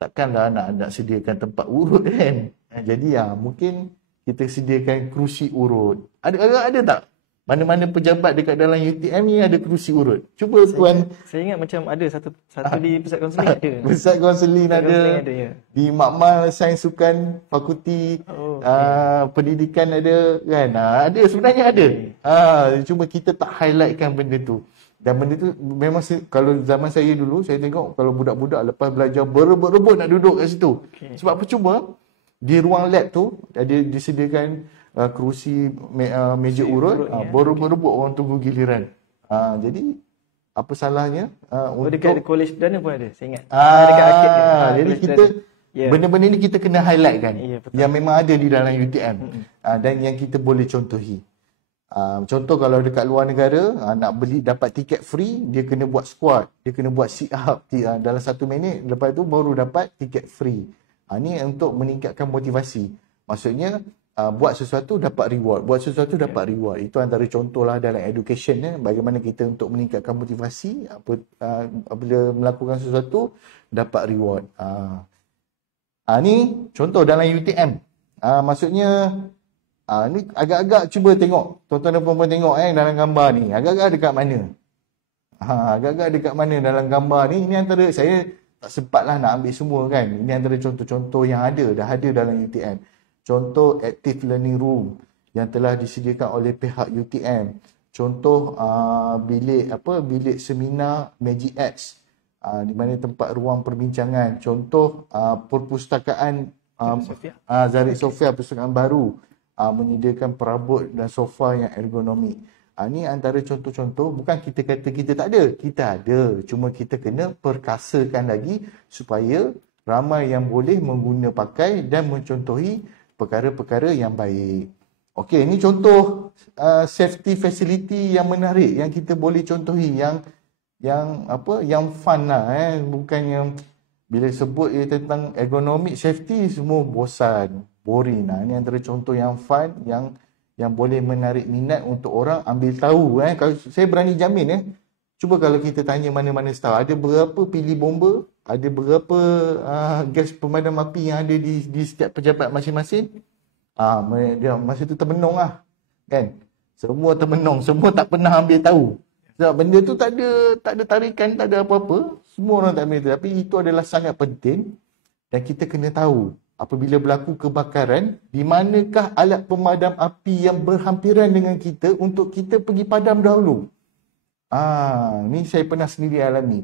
takkanlah nak sediakan tempat urut kan. Jadi mungkin kita sediakan kerusi urut. Ada tak? Mana-mana pejabat dekat dalam UTM ni ada kerusi urut. Cuba saya ingat macam ada satu di pusat kaunseling ada. Pusat kaunseling ada. Ya. Di Makmal Sains Sukan Fakulti Pendidikan ada kan. Ada, sebenarnya ada. Cuma kita tak highlightkan benda tu. Dan benda tu memang kalau zaman saya dulu, saya tengok kalau budak-budak lepas belajar berebut-rebut nak duduk kat situ. Okay. Sebab percuma di ruang lab tu ada disediakan kerusi meja urut, berebut-rebut orang tunggu giliran. Jadi apa salahnya untuk dekat college dana pun ada, saya ingat. Dekat arkid. Jadi kita benda-benda ni kita kena highlight kan. Yang memang ada di dalam UTM. Dan yang kita boleh contohi. Contoh kalau dekat luar negara, nak beli dapat tiket free, dia kena buat squat, dia kena buat sit up dalam 1 minit, lepas tu baru dapat tiket free. Ni untuk meningkatkan motivasi. Maksudnya buat sesuatu dapat reward, Itu antara contohlah dalam education bagaimana kita untuk meningkatkan motivasi, apabila melakukan sesuatu dapat reward. Ni contoh dalam UTM. Maksudnya ni agak-agak cuba tengok, tuan-tuan dan puan-puan tengok dalam gambar ni, agak-agak dekat mana? Agak-agak dekat mana dalam gambar ni? Ini antara, saya tak sempatlah nak ambil semua kan. Ini antara contoh-contoh yang dah ada dalam UTM. Contoh active learning room yang telah disediakan oleh pihak UTM. Contoh bilik seminar Magic X, di mana tempat ruang perbincangan. Contoh perpustakaan Zarid Sofia, perpustakaan baru, menyediakan perabot dan sofa yang ergonomik. Ini antara contoh-contoh. Bukan kita kata kita tak ada, kita ada. Cuma kita kena perkasakan lagi supaya ramai yang boleh pakai dan mencontohi perkara-perkara yang baik. Okey, ini contoh safety facility yang menarik yang kita boleh contohi, yang fun lah, bukan yang bila sebut tentang ergonomic safety semua bosan, boring lah. Ini antara contoh yang fun, yang boleh menarik minat untuk orang ambil tahu. Kalau saya berani jamin, cuba kalau kita tanya mana-mana staff, ada berapa pilih bomba, ada berapa gas pemadam api yang ada di setiap pejabat masing-masing, dia masa tu termenung lah kan. Semua termenung, semua tak pernah ambil tahu. Sebab benda tu tak ada tarikan, tak ada apa-apa, semua orang tak ambil tahu. Tapi itu adalah sangat penting dan kita kena tahu apabila berlaku kebakaran, di manakah alat pemadam api yang berhampiran dengan kita untuk kita pergi padam dahulu. Ni saya pernah sendiri alami.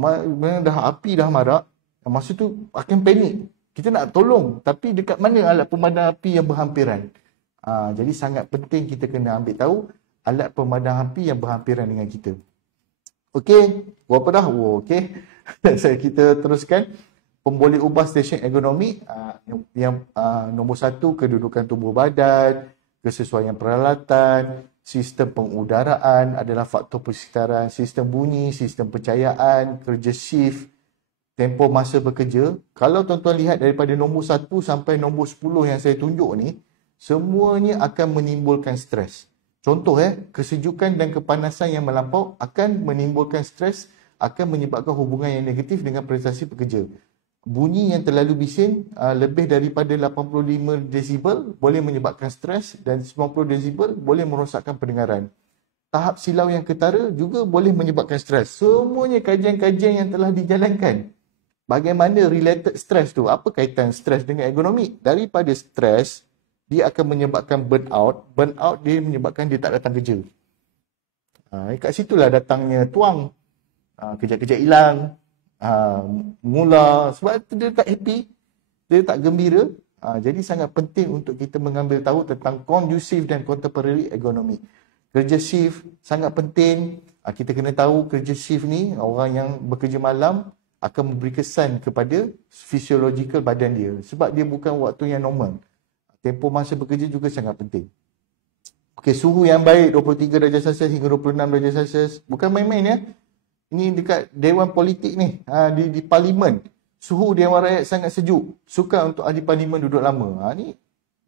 Api dah marak, masa tu akan panik. Kita nak tolong, tapi dekat mana alat pemadam api yang berhampiran? Jadi sangat penting kita kena ambil tahu alat pemadam api yang berhampiran dengan kita. Okey, berapa dah? Okey. Kita teruskan. Pemboleh ubah stesen ergonomik, yang nombor 1, kedudukan tubuh badan, kesesuaian peralatan, sistem pengudaraan adalah faktor persekitaran, sistem bunyi, sistem pencahayaan, kerja shift, tempoh masa bekerja. Kalau tuan-tuan lihat daripada nombor 1 sampai nombor 10 yang saya tunjuk ni, semuanya akan menimbulkan stres. Contoh kesejukan dan kepanasan yang melampau akan menimbulkan stres, akan menyebabkan hubungan yang negatif dengan prestasi pekerja. bunyi yang terlalu bising lebih daripada 85 desibel boleh menyebabkan stres dan 90 desibel boleh merosakkan pendengaran. Tahap silau yang ketara juga boleh menyebabkan stres. Semuanya kajian-kajian yang telah dijalankan. Bagaimana related stres tu? Apa kaitan stres dengan ergonomi? Daripada stres, dia akan menyebabkan burnout. Burnout dia menyebabkan dia tak datang kerja. Kat situlah datangnya tuang. Kejap-kejap hilang. Mula. Sebab dia tak happy. Dia tak gembira. Jadi sangat penting untuk kita mengambil tahu tentang conducive dan contemporary ergonomy. Kerja shift sangat penting. Kita kena tahu kerja shift ni, orang yang bekerja malam akan memberi kesan kepada fisiologikal badan dia. Sebab dia bukan waktu yang normal. Tempoh masa bekerja juga sangat penting. Okey, suhu yang baik 23 darjah Celsius hingga 26 darjah Celsius. Bukan main-main ya. Ini dekat Dewan Politik ni, di Parlimen. Suhu Dewan Rakyat sangat sejuk. Sukar untuk ahli Parlimen duduk lama. Ni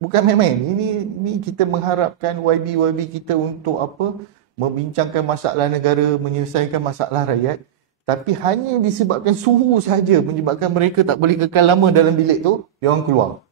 bukan main-main. Ini kita mengharapkan YB kita untuk apa? Membincangkan masalah negara, menyelesaikan masalah rakyat. Tapi hanya disebabkan suhu sahaja menyebabkan mereka tak boleh kekal lama dalam bilik tu, dia orang keluar.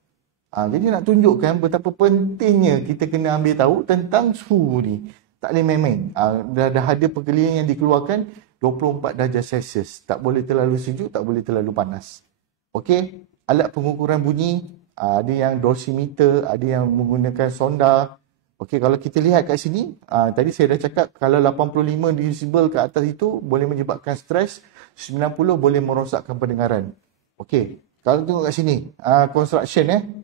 Jadi nak tunjukkan betapa pentingnya kita kena ambil tahu tentang suhu ni. Tak boleh main-main. Dah ada perkeliling yang dikeluarkan 24 darjah Celsius. Tak boleh terlalu sejuk, tak boleh terlalu panas. Okey, alat pengukuran bunyi, ada yang dosimeter, ada yang menggunakan sonda. Okey, kalau kita lihat kat sini, tadi saya dah cakap kalau 85 desibel ke atas itu boleh menyebabkan stres, 90 boleh merosakkan pendengaran. Okey, kalau tengok kat sini, construction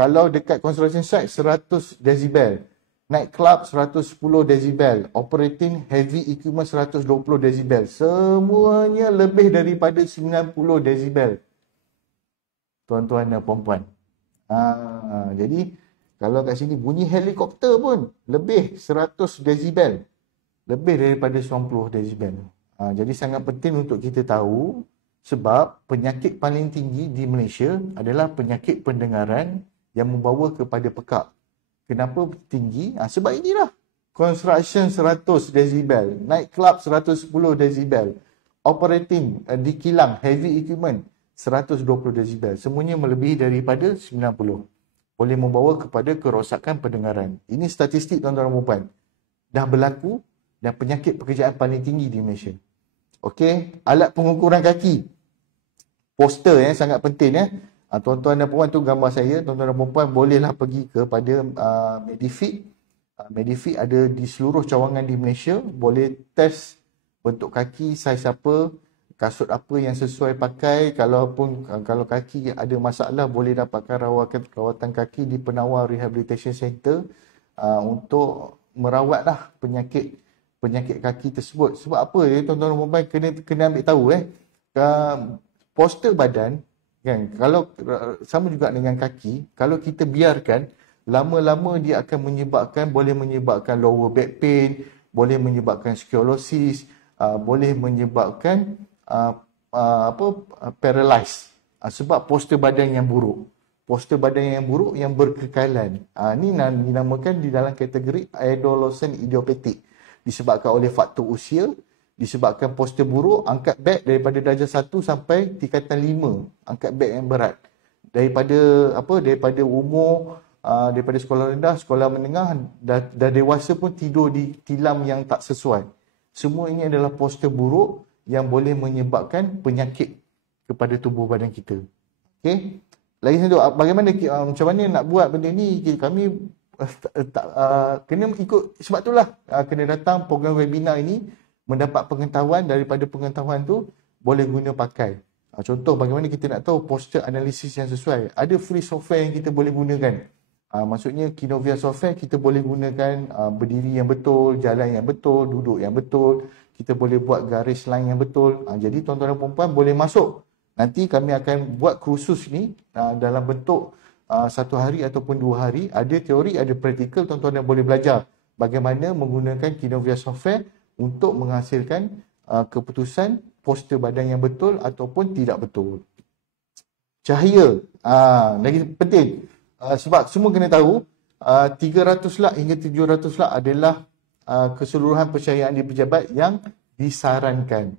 kalau dekat construction site 100 desibel, night club 110 desibel, operating heavy equipment 120 desibel. Semuanya lebih daripada 90 desibel. Tuan-tuan dan puan-puan. Jadi kalau kat sini bunyi helikopter pun lebih 100 desibel. Lebih daripada 90 desibel. Jadi sangat penting untuk kita tahu sebab penyakit paling tinggi di Malaysia adalah penyakit pendengaran yang membawa kepada pekak. Kenapa tinggi? Sebab inilah. Construction 100 desibel, night club 110 desibel, operating di kilang heavy equipment 120 desibel. Semuanya melebihi daripada 90. Boleh membawa kepada kerosakan pendengaran. Ini statistik tuan-tuan dan puan. Dah berlaku dan penyakit pekerjaan paling tinggi di Malaysia. Okey, alat pengukuran kaki. Poster sangat penting tuan-tuan dan puan tu gambar saya. Tuan-tuan dan puan bolehlah pergi kepada Medifit. Medifit ada di seluruh cawangan di Malaysia. Boleh test bentuk kaki, saiz apa, kasut apa yang sesuai pakai. Kalau kaki ada masalah boleh dapatkan rawatan kaki di Penawar Rehabilitation Center untuk merawatlah penyakit kaki tersebut. Sebab apa tuan-tuan dan puan kena ambil tahu postur badan kan, kalau sama juga dengan kaki, kalau kita biarkan lama-lama dia akan boleh menyebabkan lower back pain, boleh menyebabkan scoliosis, boleh menyebabkan paralyzed sebab postur badan yang buruk. Postur badan yang buruk yang berkekalan. Ini dinamakan di dalam kategori adolescent idiopathic. Disebabkan oleh faktor usia, disebabkan postur buruk, angkat beg daripada darjah 1 sampai tingkatan 5, angkat beg yang berat. Daripada umur, daripada sekolah rendah, sekolah menengah, dah dewasa pun tidur di tilam yang tak sesuai. Semua ini adalah postur buruk yang boleh menyebabkan penyakit kepada tubuh badan kita. Okey. Lagi satu, macam mana nak buat benda ni? Kami kena ikut, sebab itulah kena datang program webinar ini, mendapat pengetahuan. Daripada pengetahuan tu boleh guna pakai. Contoh bagaimana kita nak tahu posture analisis yang sesuai. Ada free software yang kita boleh gunakan. Maksudnya Kinovia software kita boleh gunakan berdiri yang betul, jalan yang betul, duduk yang betul. Kita boleh buat garis line yang betul. Jadi tuan-tuan dan puan-puan boleh masuk. Nanti kami akan buat kursus ni dalam bentuk 1 hari ataupun 2 hari. Ada teori, ada praktikal. Tuan-tuan boleh belajar bagaimana menggunakan Kinovia software untuk menghasilkan keputusan postur badan yang betul ataupun tidak betul. Cahaya. Lagi penting. Sebab semua kena tahu 300 lux hingga 700 lux adalah keseluruhan pencahayaan di pejabat yang disarankan.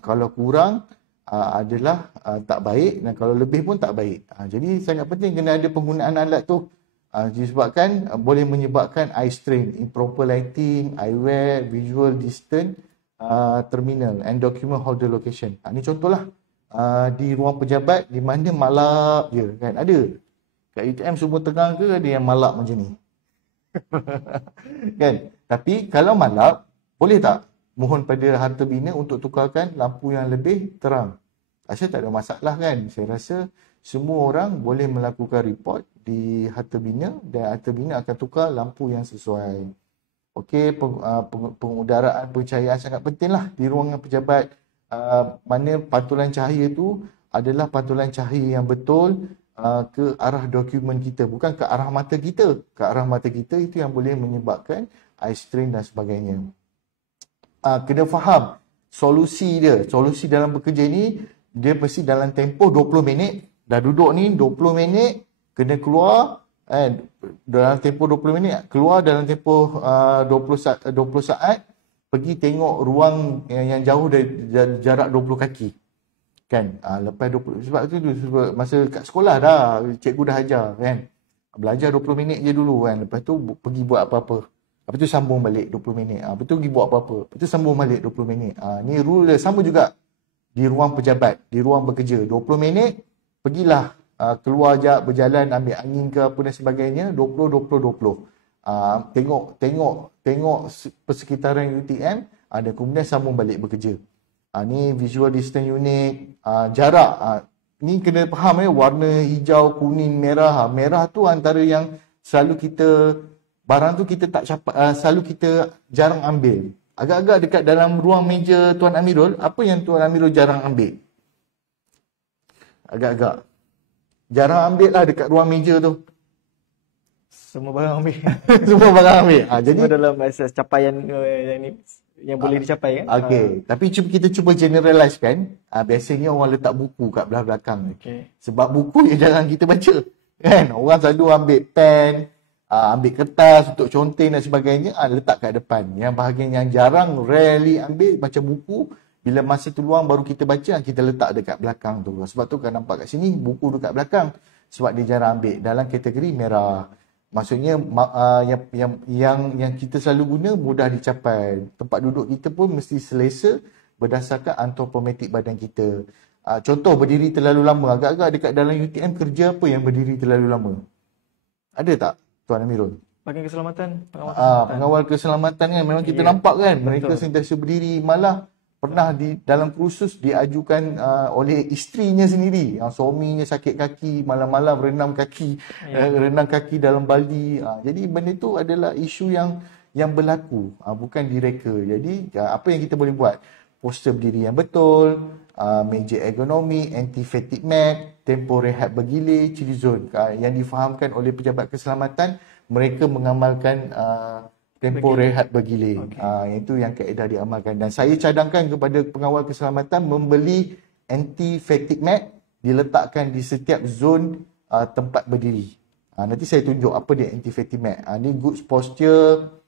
Kalau kurang adalah tak baik, dan kalau lebih pun tak baik. Jadi sangat penting kena ada penggunaan alat tu. Disebabkan boleh menyebabkan eye strain, improper lighting, eyewear, visual distance, terminal and document holder location. Ini contohlah di ruang pejabat di mana malap je kan. Ada kat UTM semua terang ke ada yang malap macam ni? Kan? Tapi kalau malap, boleh tak mohon pada harta bina untuk tukarkan lampu yang lebih terang? Rasa tak ada masalah kan? Saya rasa semua orang boleh melakukan report di harta bina dan harta bina akan tukar lampu yang sesuai. Okey, pengudaraan pencahayaan sangat penting lah di ruangan pejabat. Mana pantulan cahaya tu adalah pantulan cahaya yang betul ke arah dokumen kita, bukan ke arah mata kita. Ke arah mata kita itu yang boleh menyebabkan eye strain dan sebagainya. Kena faham solusi dia. Solusi dalam bekerja ni, dia mesti dalam tempoh 20 minit. Dah duduk ni 20 minit, kena keluar. Dalam tempoh 20 minit, keluar dalam tempoh 20 saat, pergi tengok ruang yang jauh dari jarak 20 kaki. Kan? Lepas 20, sebab tu masa kat sekolah dah, cikgu dah ajar kan. Belajar 20 minit je dulu kan. Lepas tu pergi buat apa-apa. Lepas tu sambung balik 20 minit. Lepas tu pergi buat apa-apa. Lepas tu sambung balik 20 minit. Ni rule dia sama juga di ruang pejabat, di ruang bekerja. 20 minit, pergilah keluar je, berjalan, ambil angin ke apa dan sebagainya. 20. Tengok persekitaran UTM, dan kemudian sambung balik bekerja. Ni visual distance unit, jarak. Ni kena faham warna hijau, kuning, merah. Merah tu antara yang selalu kita, barang tu kita tak capai, selalu kita jarang ambil. Agak-agak dekat dalam ruang meja Tuan Amirul, apa yang Tuan Amirul jarang ambil? Agak-agak jarang ambil lah dekat ruang meja tu. Semua barang ambil. Semua barang ambil. Jadi semua dalam asas capaian yang boleh dicapai kan. Okey, tapi kita cuba generalize kan. Biasanya orang letak buku kat belah belakang. Okay. Sebab buku yang jarang kita baca. Kan? Orang selalu ambil pen, ambil kertas untuk conteng dan sebagainya, letak kat depan. Yang bahagian yang jarang, rarely ambil macam buku, bila masa tu luang baru kita baca, kita letak dekat belakang tu. Sebab tu kan nampak kat sini buku dekat belakang. Sebab dia jarang ambil dalam kategori merah. Maksudnya yang kita selalu guna mudah dicapai. Tempat duduk kita pun mesti selesa berdasarkan antropometrik badan kita. Contoh berdiri terlalu lama. Agak-agak dekat dalam UTM kerja apa yang berdiri terlalu lama? Ada tak Tuan Amirul? Bahagian keselamatan, pengawal keselamatan. Pengawal keselamatan kan memang kita nampak kan. Mereka sentiasa berdiri, malah pernah dalam kursus diajukan oleh isterinya sendiri. Suaminya sakit kaki, malam-malam renam kaki, renam kaki dalam baldi. Jadi benda itu adalah isu yang berlaku, bukan direka. Jadi apa yang kita boleh buat? Postur berdiri yang betul, meja ergonomi, anti-fatigue mat, tempoh rehat bergilir, chill zone. Yang difahamkan oleh pejabat keselamatan, mereka mengamalkan tempoh rehat bergilir. Itu yang kaedah diamalkan. Dan saya cadangkan kepada pengawal keselamatan membeli anti-fatigue mat, diletakkan di setiap zon tempat berdiri. Nanti saya tunjuk apa dia anti-fatigue mat. Ni good posture.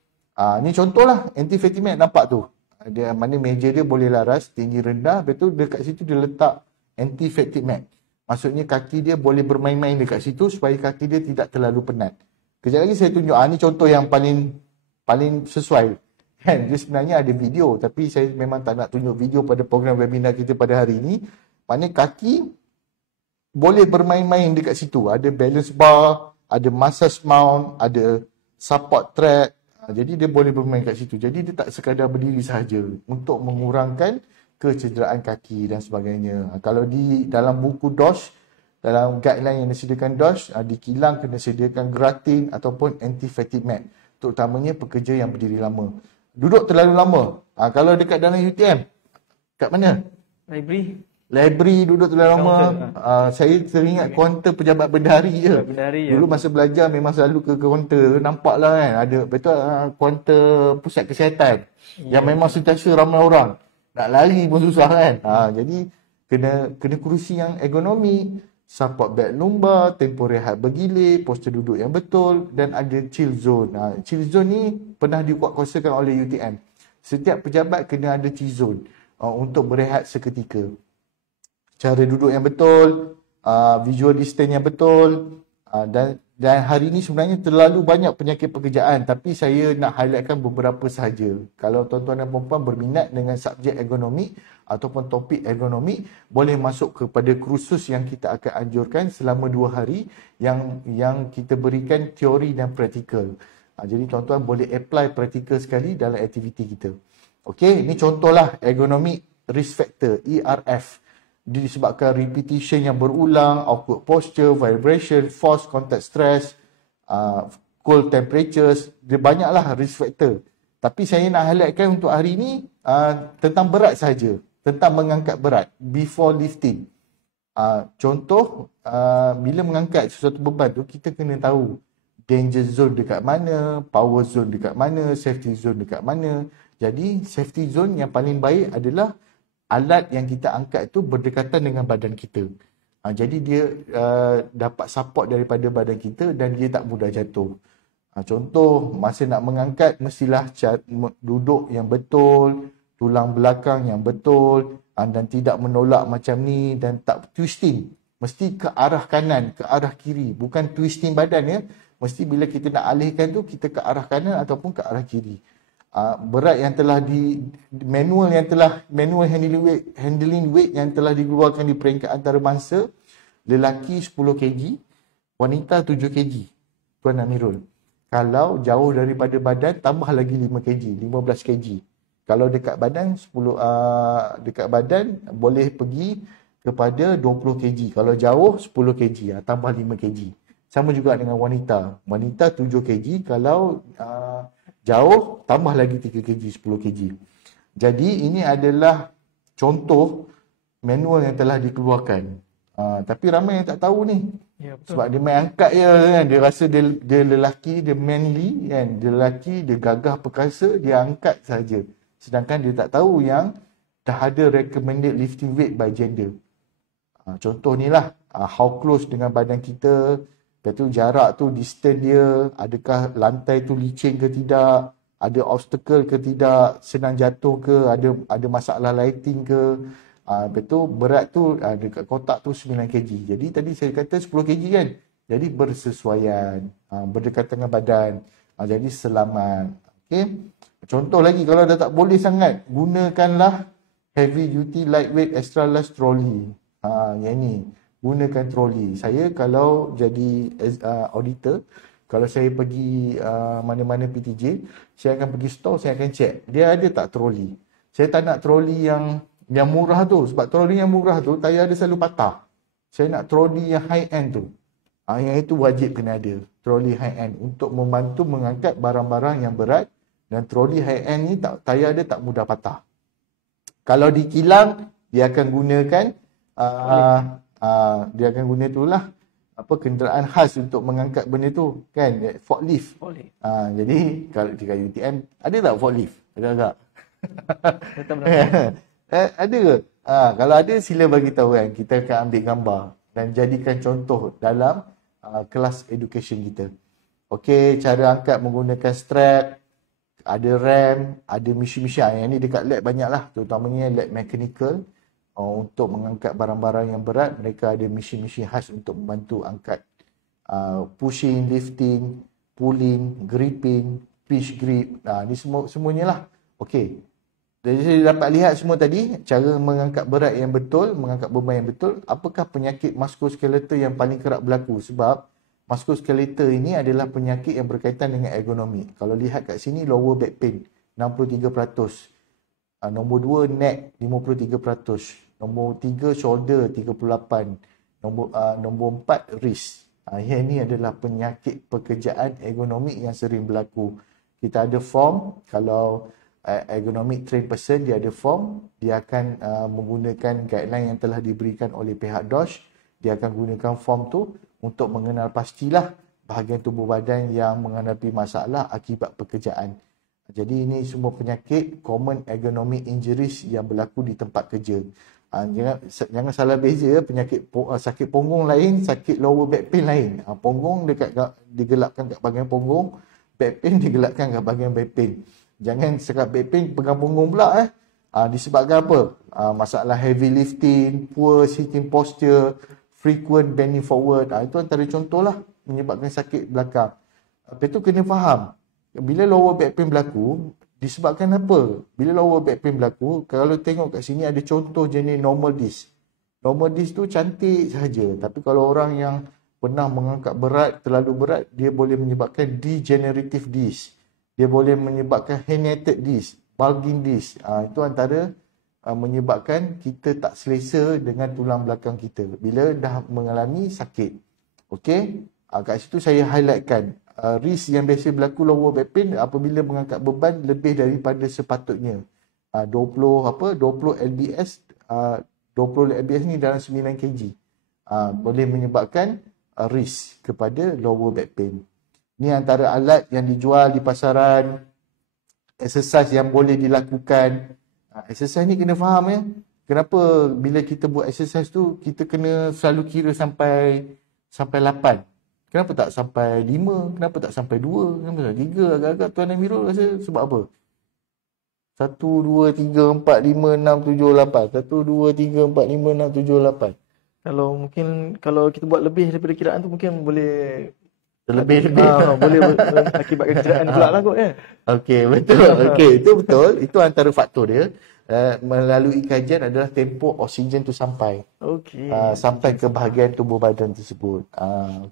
Ni contohlah anti-fatigue mat, nampak tu. Dia mana meja dia boleh laras, tinggi rendah, betul dekat situ dia letak anti-fatigue mat. Maksudnya kaki dia boleh bermain-main dekat situ supaya kaki dia tidak terlalu penat. Kejap lagi saya tunjuk. Ni contoh yang paling sesuai. Kan? Dia sebenarnya ada video, tapi saya memang tak nak tunjuk video pada program webinar kita pada hari ini. Maknanya kaki boleh bermain-main dekat situ. Ada balance bar, ada massage mount, ada support track. Jadi dia boleh bermain kat situ. Jadi dia tak sekadar berdiri sahaja untuk mengurangkan kecederaan kaki dan sebagainya. Kalau di dalam buku DOSH, dalam guideline yang disediakan DOSH, di kilang kena sediakan gratin ataupun anti-fatigue mat. Terutamanya pekerja yang berdiri lama. Duduk terlalu lama. Kalau dekat dalam UTM, kat mana? Library duduk terlalu lama. Saya teringat kaunter pejabat bendahari je. Dulu masa belajar memang selalu ke kaunter. Nampak lah kan. Ada betul kaunter pusat kesihatan. Yang memang sentiasa ramai orang. Nak lari pun susah kan. Jadi kena kursi yang ergonomi, support belt lumbar, tempoh rehat bergilir, postur duduk yang betul dan ada chill zone. Chill zone ni pernah dikuatkuasakan oleh UTM. Setiap pejabat kena ada chill zone untuk berehat seketika. cara duduk yang betul, visual distance yang betul, dan hari ini sebenarnya terlalu banyak penyakit pekerjaan, tapi saya nak highlightkan beberapa sahaja. Kalau tuan-tuan dan puan-puan berminat dengan subjek ergonomi ataupun topik ergonomi, boleh masuk kepada kursus yang kita akan anjurkan selama 2 hari yang kita berikan teori dan praktikal. Jadi tuan-tuan boleh apply praktikal sekali dalam aktiviti kita. Okey, ini contohlah ergonomi risk factor, ERF. Disebabkan repetition yang berulang, awkward posture, vibration, force contact stress, cold temperatures, dia banyaklah risk factor. Tapi saya nak highlightkan untuk hari ini tentang berat saja, tentang mengangkat berat before lifting. Contoh, bila mengangkat sesuatu beban tu, kita kena tahu danger zone dekat mana, power zone dekat mana, safety zone dekat mana. Jadi safety zone yang paling baik adalah alat yang kita angkat itu berdekatan dengan badan kita. Jadi dia dapat support daripada badan kita dan dia tak mudah jatuh. Contoh, masa nak mengangkat mestilah duduk yang betul, tulang belakang yang betul, dan tidak menolak macam ni dan tak twisting. Mesti ke arah kanan, ke arah kiri. Bukan twisting badan ya. Mesti bila kita nak alihkan tu, kita ke arah kanan ataupun ke arah kiri. Berat yang telah manual handling weight yang telah dikeluarkan di peringkat antarabangsa, lelaki 10 kg, wanita 7 kg. Tuan Amirul. Kalau jauh daripada badan, tambah lagi 5 kg, 15 kg. Kalau dekat badan dekat badan boleh pergi kepada 20 kg. Kalau jauh 10 kg, tambah 5 kg. Sama juga dengan wanita. Wanita 7 kg, kalau jauh tambah lagi 3 kg, 10 kg. Jadi ini adalah contoh manual yang telah dikeluarkan. Tapi ramai yang tak tahu ni. Ya, betul. Sebab dia main angkat je kan. Dia rasa dia lelaki, dia manly kan. Dia lelaki, dia gagah perkasa, dia angkat saja. Sedangkan dia tak tahu yang dah ada recommended lifting weight by gender. Contoh ni lah, how close dengan badan kita. Lepas tu jarak tu, distance dia, adakah lantai tu licin ke tidak, ada obstacle ke tidak, senang jatuh ke, ada masalah lighting ke. Lepas tu berat tu dekat kotak tu 9 kg. Jadi tadi saya kata 10 kg kan. Jadi bersesuaian, berdekatan dengan badan. Jadi selamat. Okay. Contoh lagi, kalau dah tak boleh sangat, gunakanlah heavy duty lightweight extra large trolley. Yang ni. Gunakan troli. Saya kalau jadi auditor, kalau saya pergi mana-mana PTJ, saya akan pergi store, saya akan check dia ada tak troli. Saya tak nak troli yang murah tu, sebab troli yang murah tu tayar dia selalu patah. Saya nak troli yang high end tu. Yang itu wajib kena ada, troli high end untuk membantu mengangkat barang-barang yang berat, dan troli high end ni tayar dia tak mudah patah. Kalau di kilang, dia akan gunakan dia akan guna itulah kenderaan khas untuk mengangkat benda tu kan, forklift. Jadi kalau di UTM ada tak forklift? Ada tak? Ada ke? Kalau ada, sila bagi tahu kan, kita akan ambil gambar dan jadikan contoh dalam kelas education kita. Okey, cara angkat menggunakan strap, ada rem, ada mesin-mesin. Yang ni dekat lab banyaklah, terutamanya lab mechanical. Untuk mengangkat barang-barang yang berat, mereka ada mesin-mesin khas untuk membantu angkat. Pushing, lifting, pulling, gripping, pitch grip. Ni semuanya lah. Okey. Jadi saya dapat lihat semua tadi, cara mengangkat berat yang betul, mengangkat beban yang betul. Apakah penyakit musculoskeletal yang paling kerap berlaku? Sebab musculoskeletal ini adalah penyakit yang berkaitan dengan ergonomi. Kalau lihat kat sini, lower back pain 63%. Nombor 2 neck 53%. Nombor 3 shoulder 38%. Nombor 4 wrist. Yang ini adalah penyakit pekerjaan ergonomi yang sering berlaku. Kita ada form, kalau ergonomic trained person, dia ada form, dia akan menggunakan guideline yang telah diberikan oleh pihak DOSH. Dia akan gunakan form tu untuk mengenal pastilah bahagian tubuh badan yang menghadapi masalah akibat pekerjaan. Jadi ini semua penyakit common ergonomic injuries yang berlaku di tempat kerja. Jangan salah beza, penyakit sakit punggung lain, sakit lower back pain lain. Punggung digelakkan kat bahagian punggung, back pain digelakkan kat bahagian back pain. Jangan sekat back pain pegang punggung pula Disebabkan apa? Masalah heavy lifting, poor sitting posture, frequent bending forward. Itu antara contohlah menyebabkan sakit belakang. Lepas tu kena faham, bila lower back pain berlaku, disebabkan apa? Bila lower back pain berlaku, kalau tengok kat sini ada contoh jenis normal disc. Normal disc tu cantik sahaja, tapi kalau orang yang pernah mengangkat berat, terlalu berat, dia boleh menyebabkan degenerative disc. Dia boleh menyebabkan herniated disc, bulging disc. Itu antara menyebabkan kita tak selesa dengan tulang belakang kita bila dah mengalami sakit. Okey, kat situ saya highlightkan risk yang biasa berlaku lower back pain apabila mengangkat beban lebih daripada sepatutnya. 20 lbs, 20 lbs ni dalam 9 kg. Boleh menyebabkan risk kepada lower back pain. Ni antara alat yang dijual di pasaran, exercise yang boleh dilakukan. Exercise ni kena faham ya. Kenapa bila kita buat exercise tu kita kena selalu kira sampai 8. Kenapa tak sampai 5? Kenapa tak sampai 2? Kenapa tak 3? Agak-agak Tuan Amirul rasa sebab apa? 1, 2, 3, 4, 5, 6, 7, 8. 1, 2, 3, 4, 5, 6, 7, 8. Kalau kita buat lebih daripada kiraan tu mungkin boleh Lebih. boleh akibatkan kecederaan pula lah kot ya. Okey, betul. Okey, itu betul. Itu antara faktor dia. Melalui kajian adalah tempoh oksigen tu sampai. Okey. Sampai ke bahagian tubuh badan tersebut.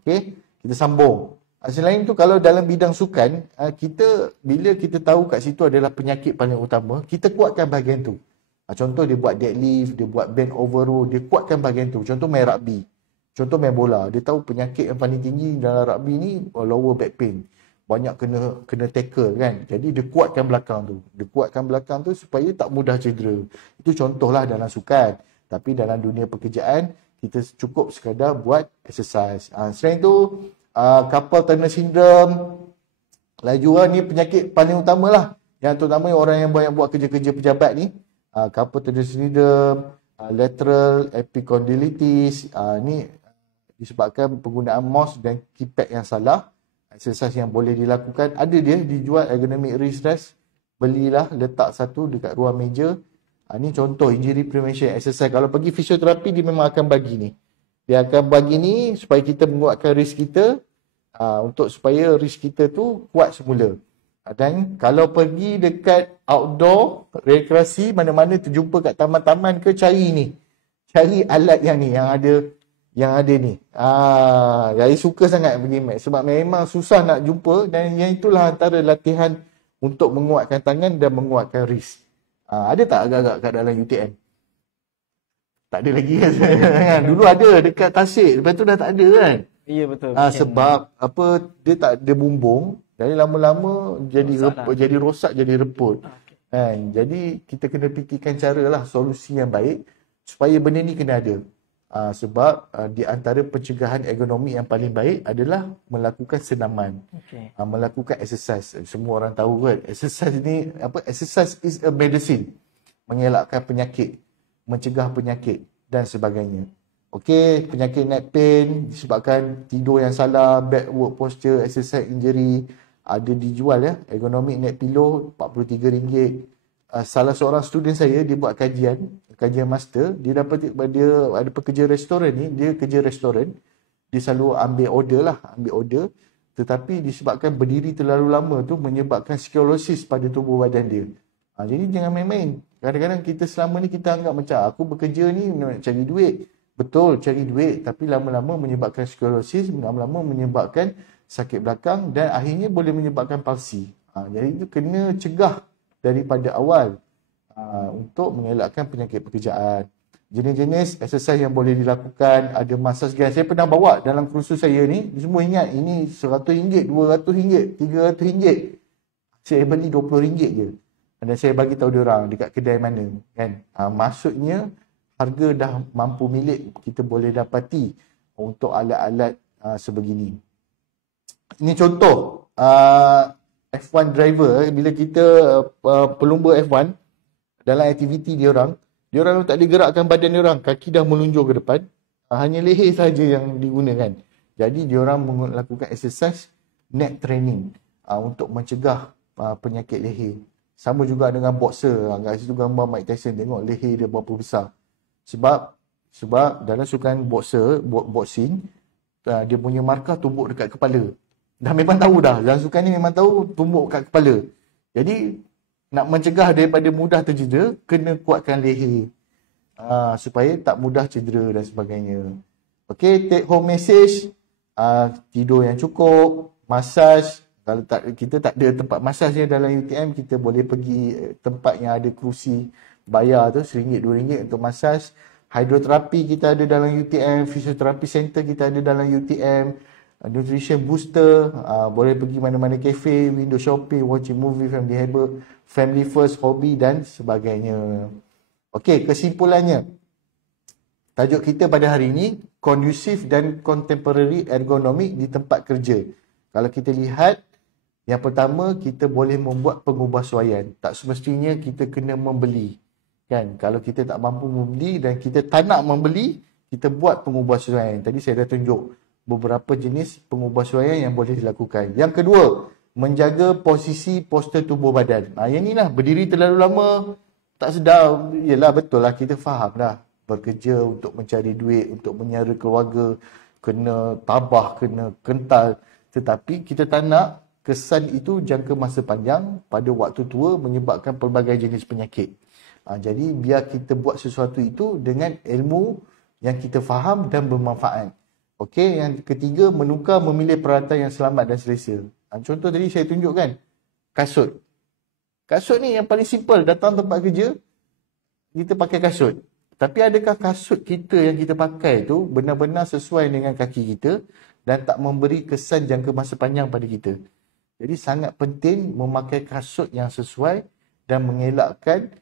Okey, kita sambung. Selain tu kalau dalam bidang sukan, bila kita tahu kat situ adalah penyakit paling utama, kita kuatkan bahagian tu. Contoh dia buat deadlift, dia buat bend over row, dia kuatkan bahagian tu. Contoh main rugby. Contoh main bola, dia tahu penyakit yang paling tinggi dalam rugby ni lower back pain. Banyak kena tackle kan. Jadi dia kuatkan belakang tu. Dia kuatkan belakang tu supaya tak mudah cedera. Itu contohlah dalam sukan. Tapi dalam dunia pekerjaan, kita cukup sekadar buat exercise. Selain tu, carpal tunnel syndrome, lajuan ni penyakit paling utama lah. Yang terutama orang yang banyak buat kerja-kerja pejabat ni. Carpal tunnel syndrome, lateral epicondylitis, ni disebabkan penggunaan mouse dan keypad yang salah. Exercise yang boleh dilakukan, ada dia dijual ergonomic wrist rest. Belilah, letak satu dekat ruang meja. Ni contoh injury prevention exercise. Kalau pergi fisioterapi, dia memang akan bagi ni. Dia akan bagi ni supaya kita menguatkan wrist kita, untuk supaya wrist kita tu kuat semula. Dan kalau pergi dekat outdoor rekreasi, mana-mana terjumpa kat taman-taman ke, cari ni. Cari alat yang ni, yang ada ni. Saya suka sangat pergi mat sebab memang susah nak jumpa, dan yang itulah antara latihan untuk menguatkan tangan dan menguatkan wrist. Ada tak agak-agak kat dalam UTM? Tak ada lagi kan? Dulu ada dekat Tasik, lepas tu dah tak ada kan? Ya betul. Sebab apa, dia tak ada bumbung, jadi lama-lama jadi rosak, jadi reput. Kan? Jadi kita kena fikirkan caralah solusi yang baik supaya benda ni kena ada. Sebab di antara pencegahan ergonomi yang paling baik adalah melakukan senaman. Melakukan exercise. Semua orang tahu kan, exercise ni exercise is a medicine. Mengelakkan penyakit, mencegah penyakit dan sebagainya. Okey, penyakit neck pain disebabkan tidur yang salah, bad work posture, exercise injury, ada dijual ya, ergonomic neck pillow RM43. Salah seorang student saya, dia buat kajian master, dia ada pekerja restoran ni, dia kerja restoran, dia selalu ambil order, tetapi disebabkan berdiri terlalu lama tu menyebabkan skoliosis pada tubuh badan dia. Jadi jangan main-main. Kadang-kadang kita selama ni kita anggap macam aku bekerja ni nak cari duit. Betul, cari duit, tapi lama-lama menyebabkan skoliosis, lama-lama menyebabkan sakit belakang dan akhirnya boleh menyebabkan palsi. Jadi itu kena cegah daripada awal untuk mengelakkan penyakit pekerjaan. Jenis-jenis exercise yang boleh dilakukan, ada massage gun. Saya pernah bawa dalam kursus saya ni, semua ingat ini RM100, RM200, RM300. Saya beli RM20 je. Dan saya bagi tahu diorang dekat kedai mana kan. Maksudnya harga dah mampu milik, kita boleh dapati untuk alat-alat sebegini. Ini contoh F1 driver, bila kita pelumba F1 dalam aktiviti diorang tak boleh gerakkan badan diorang, kaki dah melunjur ke depan, hanya leher saja yang digunakan. Jadi diorang melakukan exercise neck training untuk mencegah penyakit leher. Sama juga dengan boxer. Kat situ gambar Mike Tyson, tengok leher dia berapa besar. Sebab dalam sukan boxing, dia punya markah tumbuk dekat kepala. Dah memang tahu dah. Dalam sukan ni memang tahu tumbuk kat kepala. Jadi nak mencegah daripada mudah tercedera, kena kuatkan leher. Supaya tak mudah cedera dan sebagainya. Okay, take home message. Tidur yang cukup, massage. Kalau kita tak ada tempat massage dalam UTM, kita boleh pergi tempat yang ada kerusi bayar tu, RM1, RM2 untuk massage. Hydroterapi kita ada dalam UTM, fisioterapi center kita ada dalam UTM, nutrition booster, boleh pergi mana-mana cafe, window shopping, watching movie, family first, hobby dan sebagainya. Okey, kesimpulannya. Tajuk kita pada hari ini, kondusif dan contemporary ergonomik di tempat kerja. Kalau kita lihat, yang pertama, kita boleh membuat pengubahsuaian. Tak semestinya kita kena membeli. Kan? Kalau kita tak mampu membeli dan kita tak nak membeli, kita buat pengubahsuaian. Tadi saya dah tunjuk beberapa jenis pengubahsuaian yang boleh dilakukan. Yang kedua, menjaga postur tubuh badan. Yang ni lah, berdiri terlalu lama, tak sedar. Yelah, betul lah, kita faham dah. Bekerja untuk mencari duit, untuk menyara keluarga, kena tabah, kena kental. Tetapi kita tak nak kesan itu jangka masa panjang pada waktu tua menyebabkan pelbagai jenis penyakit. Jadi biar kita buat sesuatu itu dengan ilmu yang kita faham dan bermanfaat. Okey, yang ketiga, menukar memilih peralatan yang selamat dan selesa. Contoh tadi saya tunjukkan, kasut. Kasut ni yang paling simple, datang tempat kerja, kita pakai kasut. Tapi adakah kasut kita yang kita pakai tu benar-benar sesuai dengan kaki kita dan tak memberi kesan jangka masa panjang pada kita? Jadi sangat penting memakai kasut yang sesuai dan mengelakkan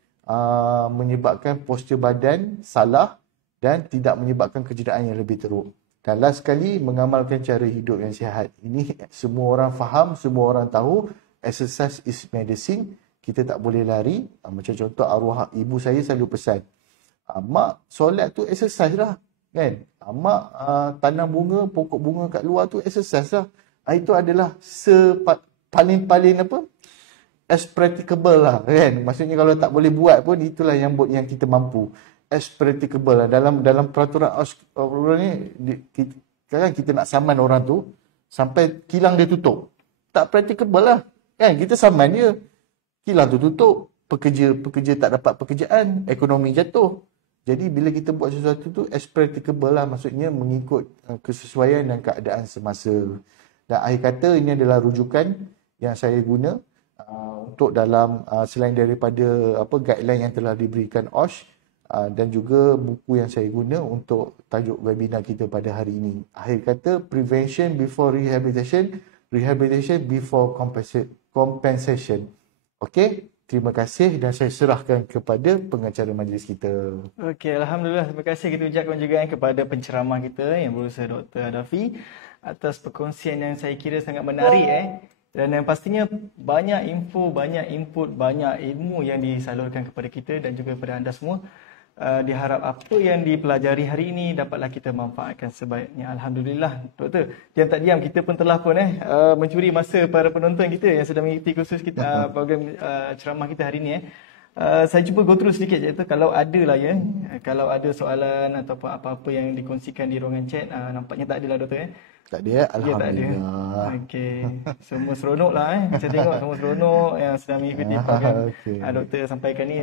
menyebabkan postur badan salah dan tidak menyebabkan kecederaan yang lebih teruk. Dan last sekali, mengamalkan cara hidup yang sihat. Ini semua orang faham, semua orang tahu, exercise is medicine. Kita tak boleh lari. Macam contoh arwah ibu saya selalu pesan, mak, solat tu exercise lah. Kan? Mak, tanam bunga, pokok bunga kat luar tu exercise lah. Itu adalah paling-paling as practicable lah. Kan? Maksudnya kalau tak boleh buat pun, itulah yang kita mampu. As practicable lah. Dalam peraturan ni, kita nak saman orang tu, sampai kilang dia tutup. Tak practicable lah. Kan? Kita saman dia. Kilang tu tutup. Pekerja tak dapat pekerjaan. Ekonomi jatuh. Jadi bila kita buat sesuatu tu as practicable lah, maksudnya mengikut kesesuaian dan keadaan semasa. Dan akhir kata, ini adalah rujukan yang saya guna untuk dalam selain daripada guideline yang telah diberikan OSH, dan juga buku yang saya guna untuk tajuk webinar kita pada hari ini. Akhir kata, prevention before rehabilitation, rehabilitation before compensation. Okey. Terima kasih dan saya serahkan kepada pengacara majlis kita. Okey, Alhamdulillah. Terima kasih kita ucapkan juga kepada penceramah kita yang berusaha Dr. Hadafi atas perkongsian yang saya kira sangat menarik. Dan yang pastinya banyak info, banyak input, banyak ilmu yang disalurkan kepada kita dan juga kepada anda semua. Diharap apa yang dipelajari hari ini dapatlah kita manfaatkan sebaiknya. Alhamdulillah, Doktor. Diam tak diam, kita pun telah pun mencuri masa para penonton kita yang sedang mengikuti kursus kita, program ceramah kita hari ini. Saya cuba go through sedikit je tu. Kalau ada lah kalau ada soalan ataupun apa-apa yang dikongsikan di ruangan chat, nampaknya tak ada lah, Doktor. Tak ada, Alhamdulillah. Okey. Semua seronok lah. Saya tengok semua seronok yang sedang mengikuti program Doktor sampaikan ni.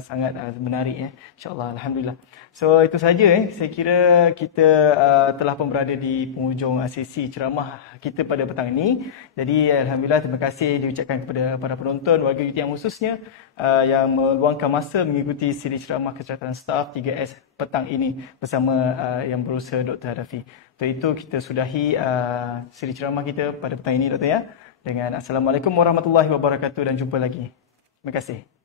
Sangat menarik. InsyaAllah, Alhamdulillah. So itu saja. Saya kira kita telah pun berada di penghujung sesi ceramah kita pada petang ini. Jadi Alhamdulillah, terima kasih diucapkan kepada para penonton, warga UTM khususnya yang meluangkan masa mengikuti siri ceramah kesihatan staf 3S petang ini bersama yang berusaha Dr. Hadafi. Untuk itu kita sudahi siri ceramah kita pada petang ini, Doktor, dengan Assalamualaikum warahmatullahi wabarakatuh dan jumpa lagi. Terima kasih.